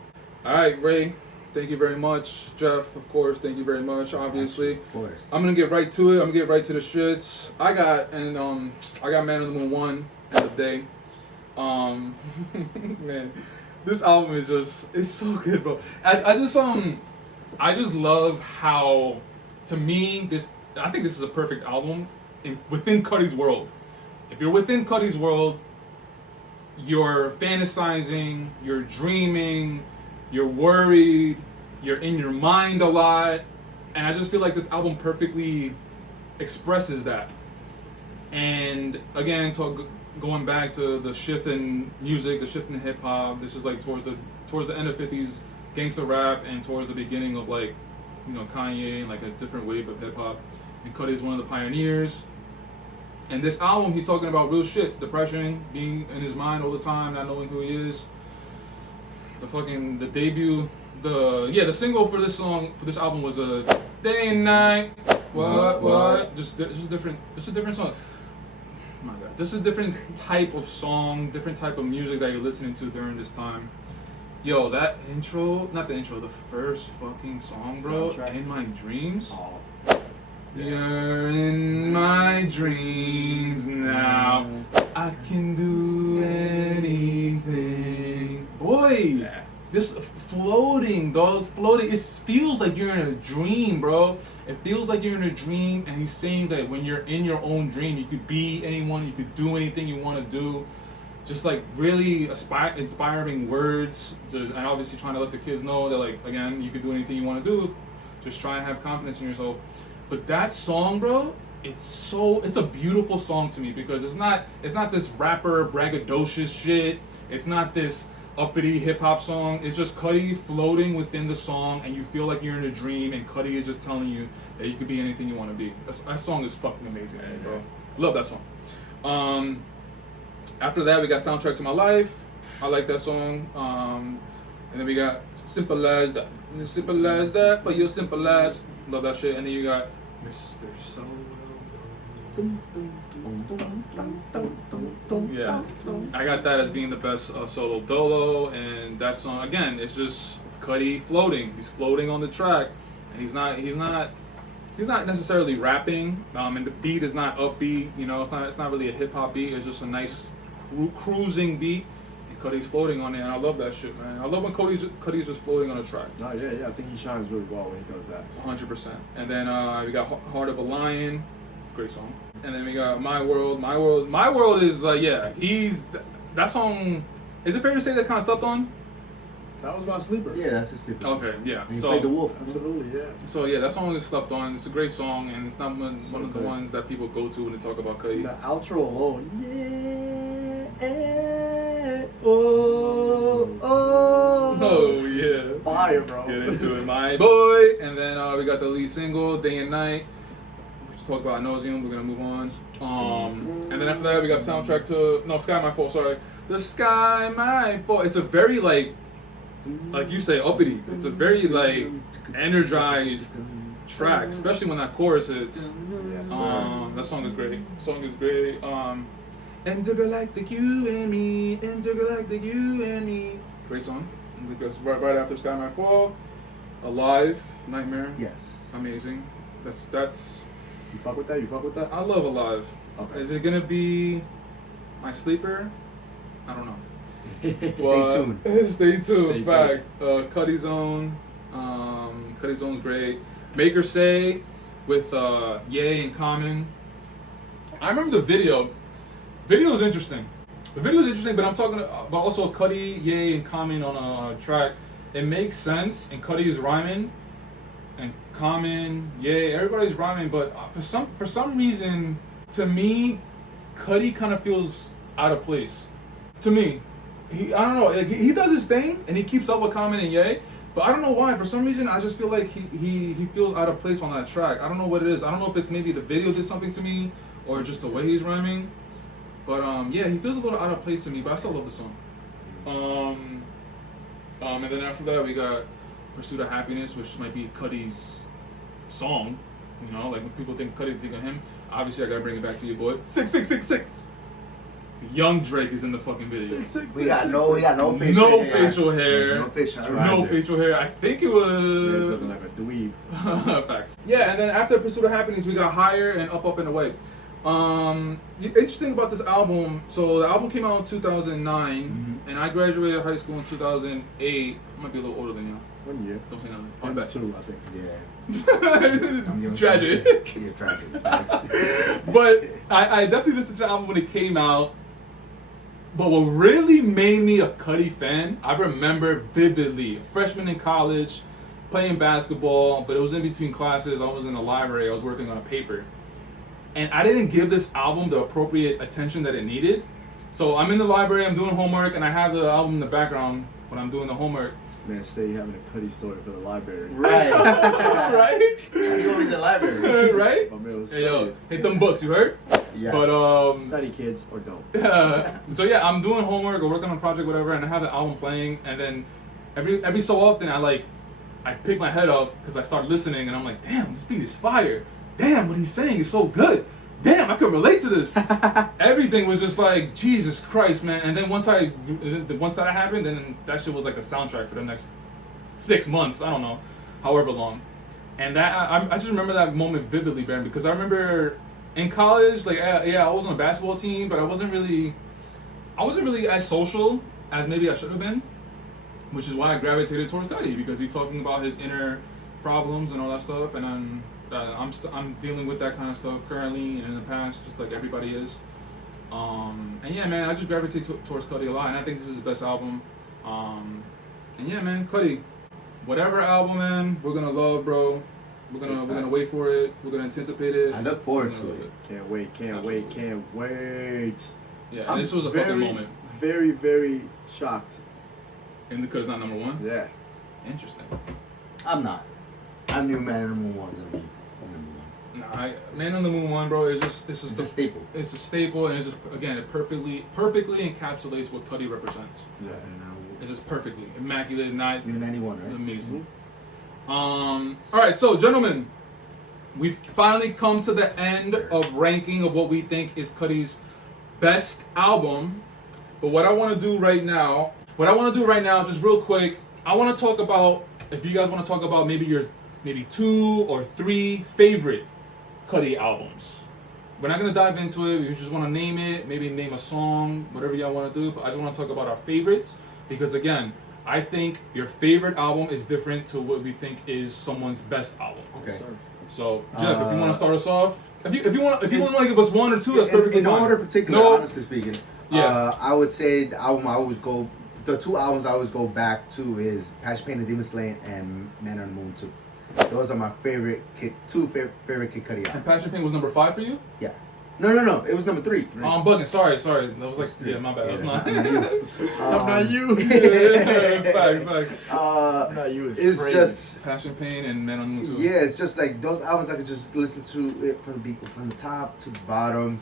All right, Ray. Thank you very much. Jeff, of course. Thank you very much. Obviously, Of course. I'm gonna get right to it. I'm gonna get right to the shits. I got Man on the Moon 1 end of day. Man, this album is it's so good, bro. I just love how, to me, I think this is a perfect album within Cudi's world. If you're within Cudi's world, you're fantasizing, you're dreaming, you're worried, you're in your mind a lot, and I just feel like this album perfectly expresses that. And again, going back to the shift in music, the shift in hip hop, this is like towards the end of 50s gangsta rap and towards the beginning of like, Kanye and like a different wave of hip hop. And Cudi is one of the pioneers. And this album, he's talking about real shit, depression, being in his mind all the time, not knowing who he is. The single for this album was a Day and Night. What? Just a different song. Oh my God, just a different type of song, different type of music that you're listening to during this time. Yo, that intro, not the intro, the first fucking song, bro. Soundtrack. In My Dreams. Oh. You're in my dreams now. I can do anything. Boy, Yeah. this floating, dog, floating. It feels like you're in a dream, bro. It feels like you're in a dream, and he's saying that when you're in your own dream, you could be anyone, you could do anything you want to do. Just like really inspiring words, and obviously trying to let the kids know that, like, again, you can do anything you want to do. Just try and have confidence in yourself. But that song, bro, it's a beautiful song to me, because it's not this rapper braggadocious shit. It's not this uppity hip hop song. It's just Cudi floating within the song, and you feel like you're in a dream, and Cudi is just telling you that you could be anything you want to be. That song is fucking amazing, bro. Love that song. After that, we got Soundtrack to My Life. I like that song. And then we got Simple As That. But you're simple as. Love that shit. And then you got Mr. Solo. Yeah, I got that as being the best solo dolo, and that song again, it's just Cudi floating. He's floating on the track, and he's not necessarily rapping. And the beat is not upbeat. It's not really a hip hop beat. It's just a nice cruising beat, and Cudi's floating on it, and I love that shit, man. I love when Cudi's just floating on a track. No, yeah. I think he shines really well when he does that. 100%. And then we got Heart of a Lion, great song. And then we got My World. My World is like, yeah, that song. Is it fair to say that kind of slept on? That was my sleeper. Yeah, that's a sleeper. Okay, yeah. And he played the wolf. Absolutely, yeah. So yeah, that song is slept on. It's a great song, and it's not one of the good. ones that people go to when they talk about Cudi. The outro alone. Yeah. Oh. Oh yeah. Yeah. Fire, bro. Get into it, my boy. And then we got the lead single, Day and Night. We just talked about Nauseum. We're gonna move on. And then after that, we got soundtrack to Sky My Fault. Sorry, The Sky My Fault. It's a very like you say, uppity. It's a very like energized track, especially when that chorus hits. Yes, That song is great. Intergalactic you and me, intergalactic you and me. Great song. Because right after Sky My Fault, Alive, Nightmare. Yes. Amazing. That's. You fuck with that? You fuck with that? I love Alive. Okay. Is it gonna be my sleeper? I don't know. Stay tuned. Stay tuned. Stay Fact. Cudi Zone. Cudi Zone's great. Make Her Say with Ye and Common. I remember the video. Video is interesting. The video is interesting, but I'm talking about also Cudi, Ye, and Common on a track. It makes sense, and Cudi is rhyming, and Common, Ye, everybody's rhyming. But for some reason, to me, Cudi kind of feels out of place. To me, I don't know. Like, he does his thing, and he keeps up with Common and Ye. But I don't know why. For some reason, I just feel like he feels out of place on that track. I don't know what it is. I don't know if it's maybe the video did something to me, or just the way he's rhyming. But yeah, he feels a little out of place to me, but I still love the song. And then after that, we got Pursuit of Happiness, which might be Cudi's song. You know, like when people think Cudi, think of him. Obviously, I gotta bring it back to your boy. Sick. Young Drake is in the fucking video. We got no facial No hair. facial hair. No facial hair. No facial hair. I think it He's was. looking like a dweeb. Fact. Yeah, and then after Pursuit of Happiness, we got Higher and Up and Away. Interesting about this album. So the album came out in 2009, and I graduated high school in 2008. I might be a little older than you. 1 year. Don't say nothing. I'm I'm back. 2, I think. Yeah. I'm giving Tragic. some- Yeah, tragic. Facts. But I definitely listened to the album when it came out. But what really made me a Cudi fan, I remember vividly, freshman in college, playing basketball, but it was in between classes. I was in the library. I was working on a paper. And I didn't give this album the appropriate attention that it needed. So I'm in the library, I'm doing homework, and I have the album in the background when I'm doing the homework. Man, stay having a Cudi story for the library. Right. Right? You always in the library. Right? My man was Hey, yo, studying. hit them books, you heard? Yes. But, Study, kids, or don't. so yeah, I'm doing homework or working on a project, whatever, and I have the album playing, and then every so often I pick my head up because I start listening, and I'm like, damn, this beat is fire. Damn, what he's saying is so good. Damn, I can relate to this. Everything was just like, Jesus Christ, man. And then once that happened, then that shit was like the soundtrack for the next 6 months. I don't know, however long. And that I just remember that moment vividly, Baron, because I remember in college, like I was on a basketball team, but I wasn't really as social as maybe I should have been, which is why I gravitated towards Cudi, because he's talking about his inner problems and all that stuff, and then I'm dealing with that kind of stuff currently and in the past, just like everybody is. And yeah, man, I just gravitate towards Cudi a lot, and I think this is his best album. And yeah, man, Cudi, whatever album, man, we're gonna love, bro. We're gonna wait for it. We're gonna anticipate it. I look forward We're to gonna it. love Can't wait. Yeah, and I'm this was a fucking moment. Very, very shocked. And because it's not number one. Yeah. Interesting. I'm not. I knew Man in the Moon was gonna be number one. Nah, Man on the Moon 1, bro. It's just It's a staple. It's a staple, and it's just, again, it perfectly encapsulates what Cudi represents. Yeah. It's just perfectly immaculate, not New 91, right? amazing. All right, so gentlemen, we've finally come to the end of ranking of what we think is Cudi's best album. But what I want to do right now, just real quick, I want to talk about, if you guys want to talk about maybe your 2 or 3 favorite Cudi albums. We're not gonna dive into it. We just want to name it, maybe name a song, whatever y'all want to do. But I just want to talk about our favorites, because again, I think your favorite album is different to what we think is someone's best album. Okay. So Jeff, if you want to start us off, if you want to give us 1 or 2, that's In perfectly no fine. order particular, No. honestly speaking. Yeah. I would say the album I always go, the 2 albums I always go back to is Passion Pain and Demon Slayer and Man on the Moon 2. Those are my favorite favorite Kid Cudi And albums. Passion Pain was number 5 for you? Yeah. No. It was number 3. Oh, I'm bugging. Sorry. That was like, yeah, my bad. Yeah, I'm not you. Facts. I'm not you. It's crazy. just Passion, Pain, and Man on the Moon 2. yeah, it's just like those albums I could just listen to it from the top to the bottom.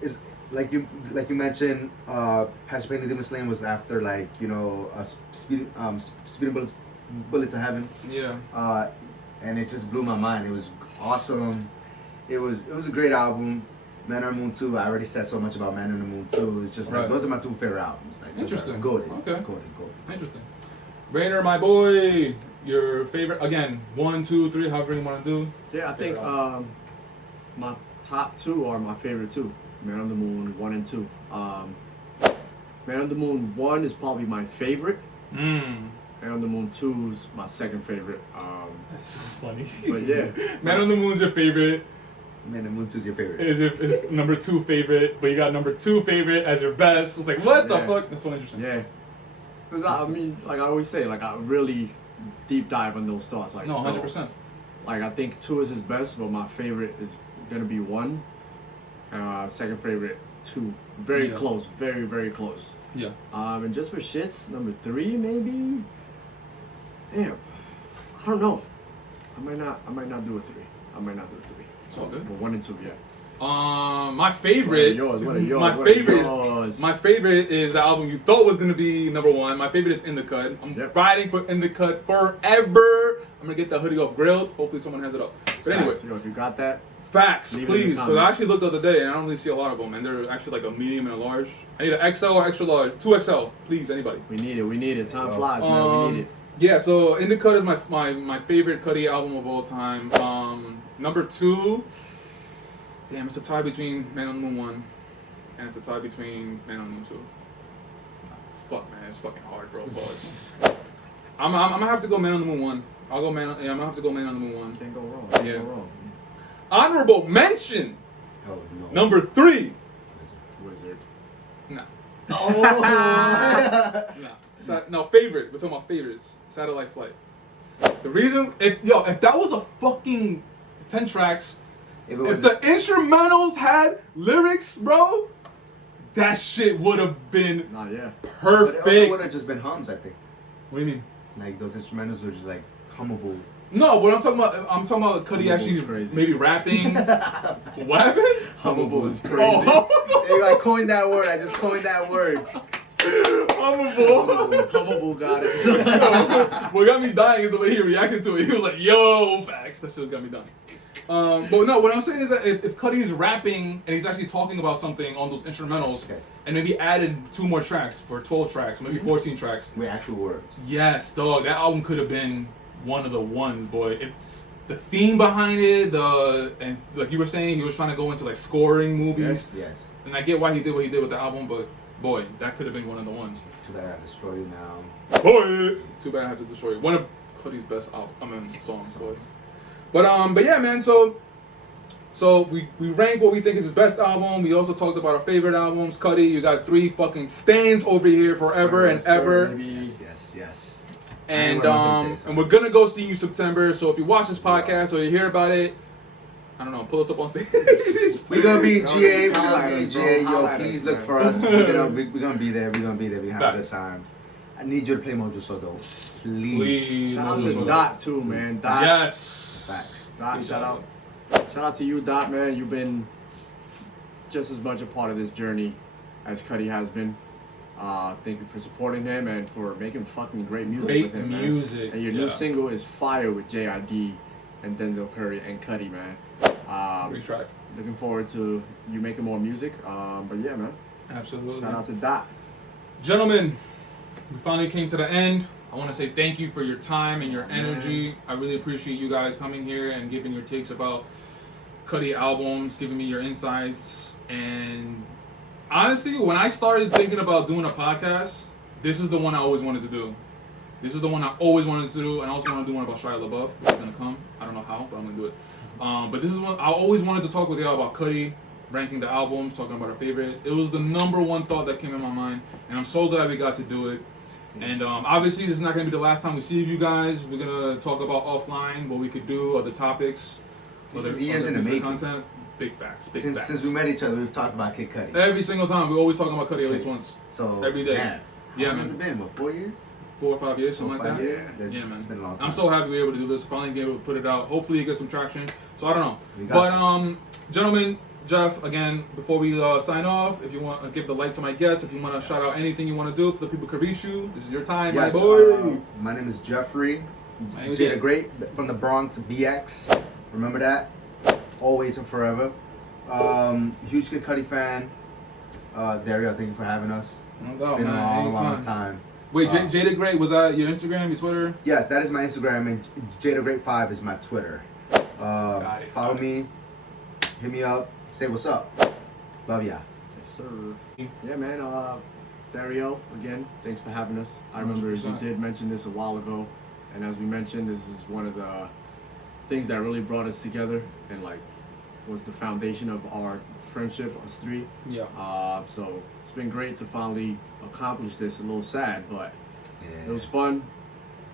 It's like you mentioned. Passion, Pain, and Demon Slaying was after like Speeding Bullet to Heaven. Yeah. And it just blew my mind. It was awesome. It was a great album. Man on the Moon 2. I already said so much about Man on the Moon 2. It's just like those are my 2 favorite albums. Like Interesting. Golden. Okay. Golden. Interesting. Rainer, my boy, your favorite again? 1, 2, 3, however you want to do. Yeah, I think my top 2 are my favorite 2. Man on the Moon 1 and 2. Man on the Moon 1 is probably my favorite. Man on the Moon 2 is my second favorite. That's so funny. But yeah, Man on the Moon's your favorite. Man on the Moon 2 is your favorite. Is number 2 favorite, but you got number 2 favorite as your best. It's like, what the fuck? That's so interesting. yeah. Cause I mean, like I always say, like I really deep dive on those thoughts. Like No, so, 100%. Like I think 2 is his best, but my favorite is gonna be 1. Second favorite 2. Very close. Very, very close. Yeah. And just for shits, number 3 maybe. Damn, I don't know. I might not do a 3. It's all good. But 1 and 2, yeah. My favorite. What are yours? My favorite is the album you thought was gonna be number 1. My favorite is In the Cut. I'm riding for In the Cut forever. I'm gonna get the hoodie off Grilled. Hopefully someone has it up. But anyway, Yo, if you got that, facts, leave it in the please. Because I comments. actually looked the other day and I don't really see a lot of them, and they're actually like a medium and a large. I need an XL or extra large, 2XL, please, anybody. we need it. Time flies, man. We need it. Yeah, so In the Cut is my favorite Cudi album of all time. Number 2, damn, it's a tie between Man on the Moon 1 and it's a tie between Man on the Moon 2. Fuck, man, it's fucking hard, bro. Pause. I'm gonna have to go Man on the Moon 1. I'm gonna have to go Man on the Moon 1. Can't go wrong. Yeah. Can't go wrong. Honorable mention, Oh no. number 3. Wizard. Nah. Oh. No, favorite. We're talking about favorites. Satellite Flight. The reason, if that was a fucking 10 tracks, If if the instrumentals had lyrics, bro, that shit would have been Nah, yeah. but it perfect. also would have just been hums, I think. What do you mean? Like those instrumentals were just like hummable. No, what I'm talking about Cudi Hummable actually is crazy. maybe rapping. What happened? Hummable is crazy. Oh, Hey, I coined that word. I just coined that word. hummable. Hummable got it. What got me dying is the way he reacted to it. He was like, yo, facts. That shit got me dying. But no, what I'm saying is that if Cudi's rapping and he's actually talking about something on those instrumentals, and maybe added 2 more tracks for 12 tracks, maybe 14 tracks. With actual words. Yes, dog, that album could have been one of the ones, boy. The theme behind it, and like you were saying, he was trying to go into like scoring movies. Yes. And I get why he did what he did with the album, but boy, that could have been one of the ones. Too bad I destroy you now. Boy, too bad I have to destroy you. One of Cudi's best songs, boy. But yeah, man. So we rank what we think is his best album. We also talked about our favorite albums. Cudi, you got 3 fucking stands over here forever and ever. Yes. And we're gonna go see you September. So if you watch this podcast or you hear about it, I don't know, pull us up on stage. We're gonna be in GA. We're Highlight gonna be in us, bro. GA. Yo, Highlight please us, look man. for us. We're gonna be there. We're gonna be there. We're gonna have a Facts. good time. I need you to play Mojo Soto. Please. Shout out Mojo to Soto. Dot too, man. Dot. Yes. Facts. Dot, shout out to you, Dot, man. You've been just as much a part of this journey as Cudi has been. Thank you for supporting him and for making fucking great music Great with him, man. music. And your new single is fire with JID and Denzel Curry and Cudi, man. Great track. Looking forward to you making more music. But yeah, man. Absolutely. Shout out to Dot. Gentlemen, we finally came to the end. I want to say thank you for your time and your energy. I really appreciate you guys coming here and giving your takes about Cudi albums, giving me your insights. And honestly, when I started thinking about doing a podcast, this is the one I always wanted to do. This is the one I always wanted to do, and I also want to do one about Shia LaBeouf. It's gonna come. I don't know how, but I'm gonna do it. But this is what I always wanted to talk with y'all about Cudi, ranking the albums, talking about our favorite. It was the #1 thought that came in my mind, and I'm so glad we got to do it. And obviously, this is not gonna be the last time we see you guys. We're gonna talk about offline what we could do, other topics, This is years in the making. content. Big facts. Big Since facts. we met each other, we've talked about KidCudi. Every single time, we always talking about Cudi at least once. So every day. Man, Yeah, how long has man. it been? What, 4 years? 4 or 5 years, something 4 or like 5 that. years? That's- Yeah, man. It's been a long time. I'm so happy we were able to do this. Finally be able to put it out. Hopefully, it gets some traction. So I don't know. We got But this. gentlemen, Jeff, again, before we sign off, if you want to give the light to my guests, if you want to shout out anything you want to do for the people who can reach you, this is your time, Yes, my boy. my name is Jeffrey. My name is Jada Jeff. Great from the Bronx, BX. Remember that? Always and forever. Huge KidCudi fan. Dario, thank you for having us. No It's doubt, been a man. long Anytime. time. Wait, Jada Great, was that your Instagram, your Twitter? Yes, that is my Instagram, and Jada Great 5 is my Twitter. Got it, Follow got it. me, hit me up, say what's up. Love ya. Yes, sir. Yeah, man. Dario, again, thanks for having us. I remember you 100%. did mention this a while ago, and as we mentioned, this is one of the things that really brought us together and like was the foundation of our friendship, us three. Yeah. So it's been great to finally accomplish this. A little sad, but Yeah. it was fun.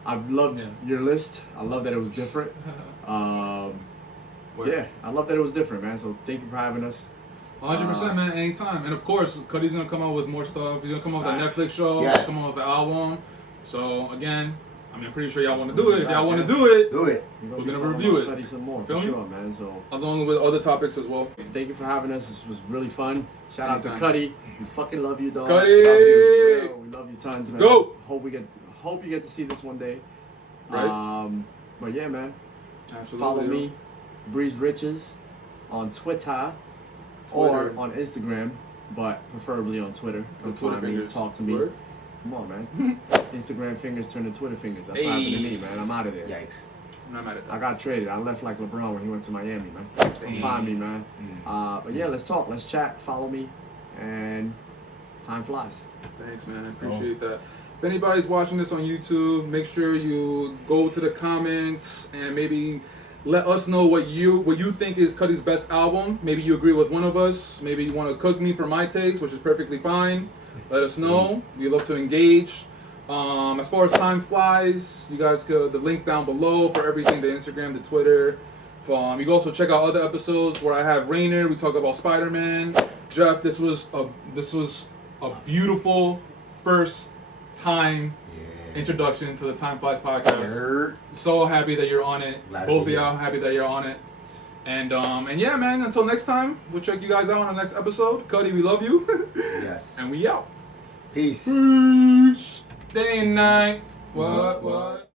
I've loved Yeah. your list. I love that it was different. Word. Yeah, I love that it was different, man. So thank you for having us. 100%, man, anytime. And of course, Cudi's gonna come out with more stuff. He's gonna come out with a Facts. Netflix show, Yes. come out with the album. So again, I mean, I'm pretty sure y'all want to do it. If y'all want to do it, Do it. We're We're be gonna talking review about it. Cudi some more, Feel for me? sure, man. So along with other topics as well. thank you for having us. This was really fun. Shout out to Anytime. Cudi. We fucking love you, dog. Cudi! We love you. Real. We love you tons, man. Go! Hope you get to see this one day. Right. But yeah, man. Absolutely. Follow me, Breeze Riches, on Twitter, or Twitter. on Instagram, but preferably on Twitter. Come Twitter find me, fingers. talk to me. Word. Come on, man. Instagram fingers turn to Twitter fingers. That's what happened to me, man. I'm out of there. Yikes. I'm not mad at I that. got traded. I left like LeBron when he went to Miami, man. Come find me, man. But yeah, let's talk. Let's chat. Follow me. And time flies. Thanks, man. I go. appreciate that. If anybody's watching this on YouTube, make sure you go to the comments and maybe let us know what you think is Cudi's best album. Maybe you agree with one of us. Maybe you want to cook me for my taste, which is perfectly fine. Let us know. We love to engage. As far as time flies, you guys could the link down below for everything, the Instagram, the Twitter. You can also check out other episodes where I have Rainer. We talk about Spider-Man. Jeff, this was a beautiful first time introduction to the Time Flies podcast. Nerd. So happy that you're on it. Glad to Both of be here. y'all happy that you're on it. And yeah, man. Until next time, we'll check you guys out on the next episode. Cudi, we love you, Yes. and we out. Peace. Peace. Day and night. What?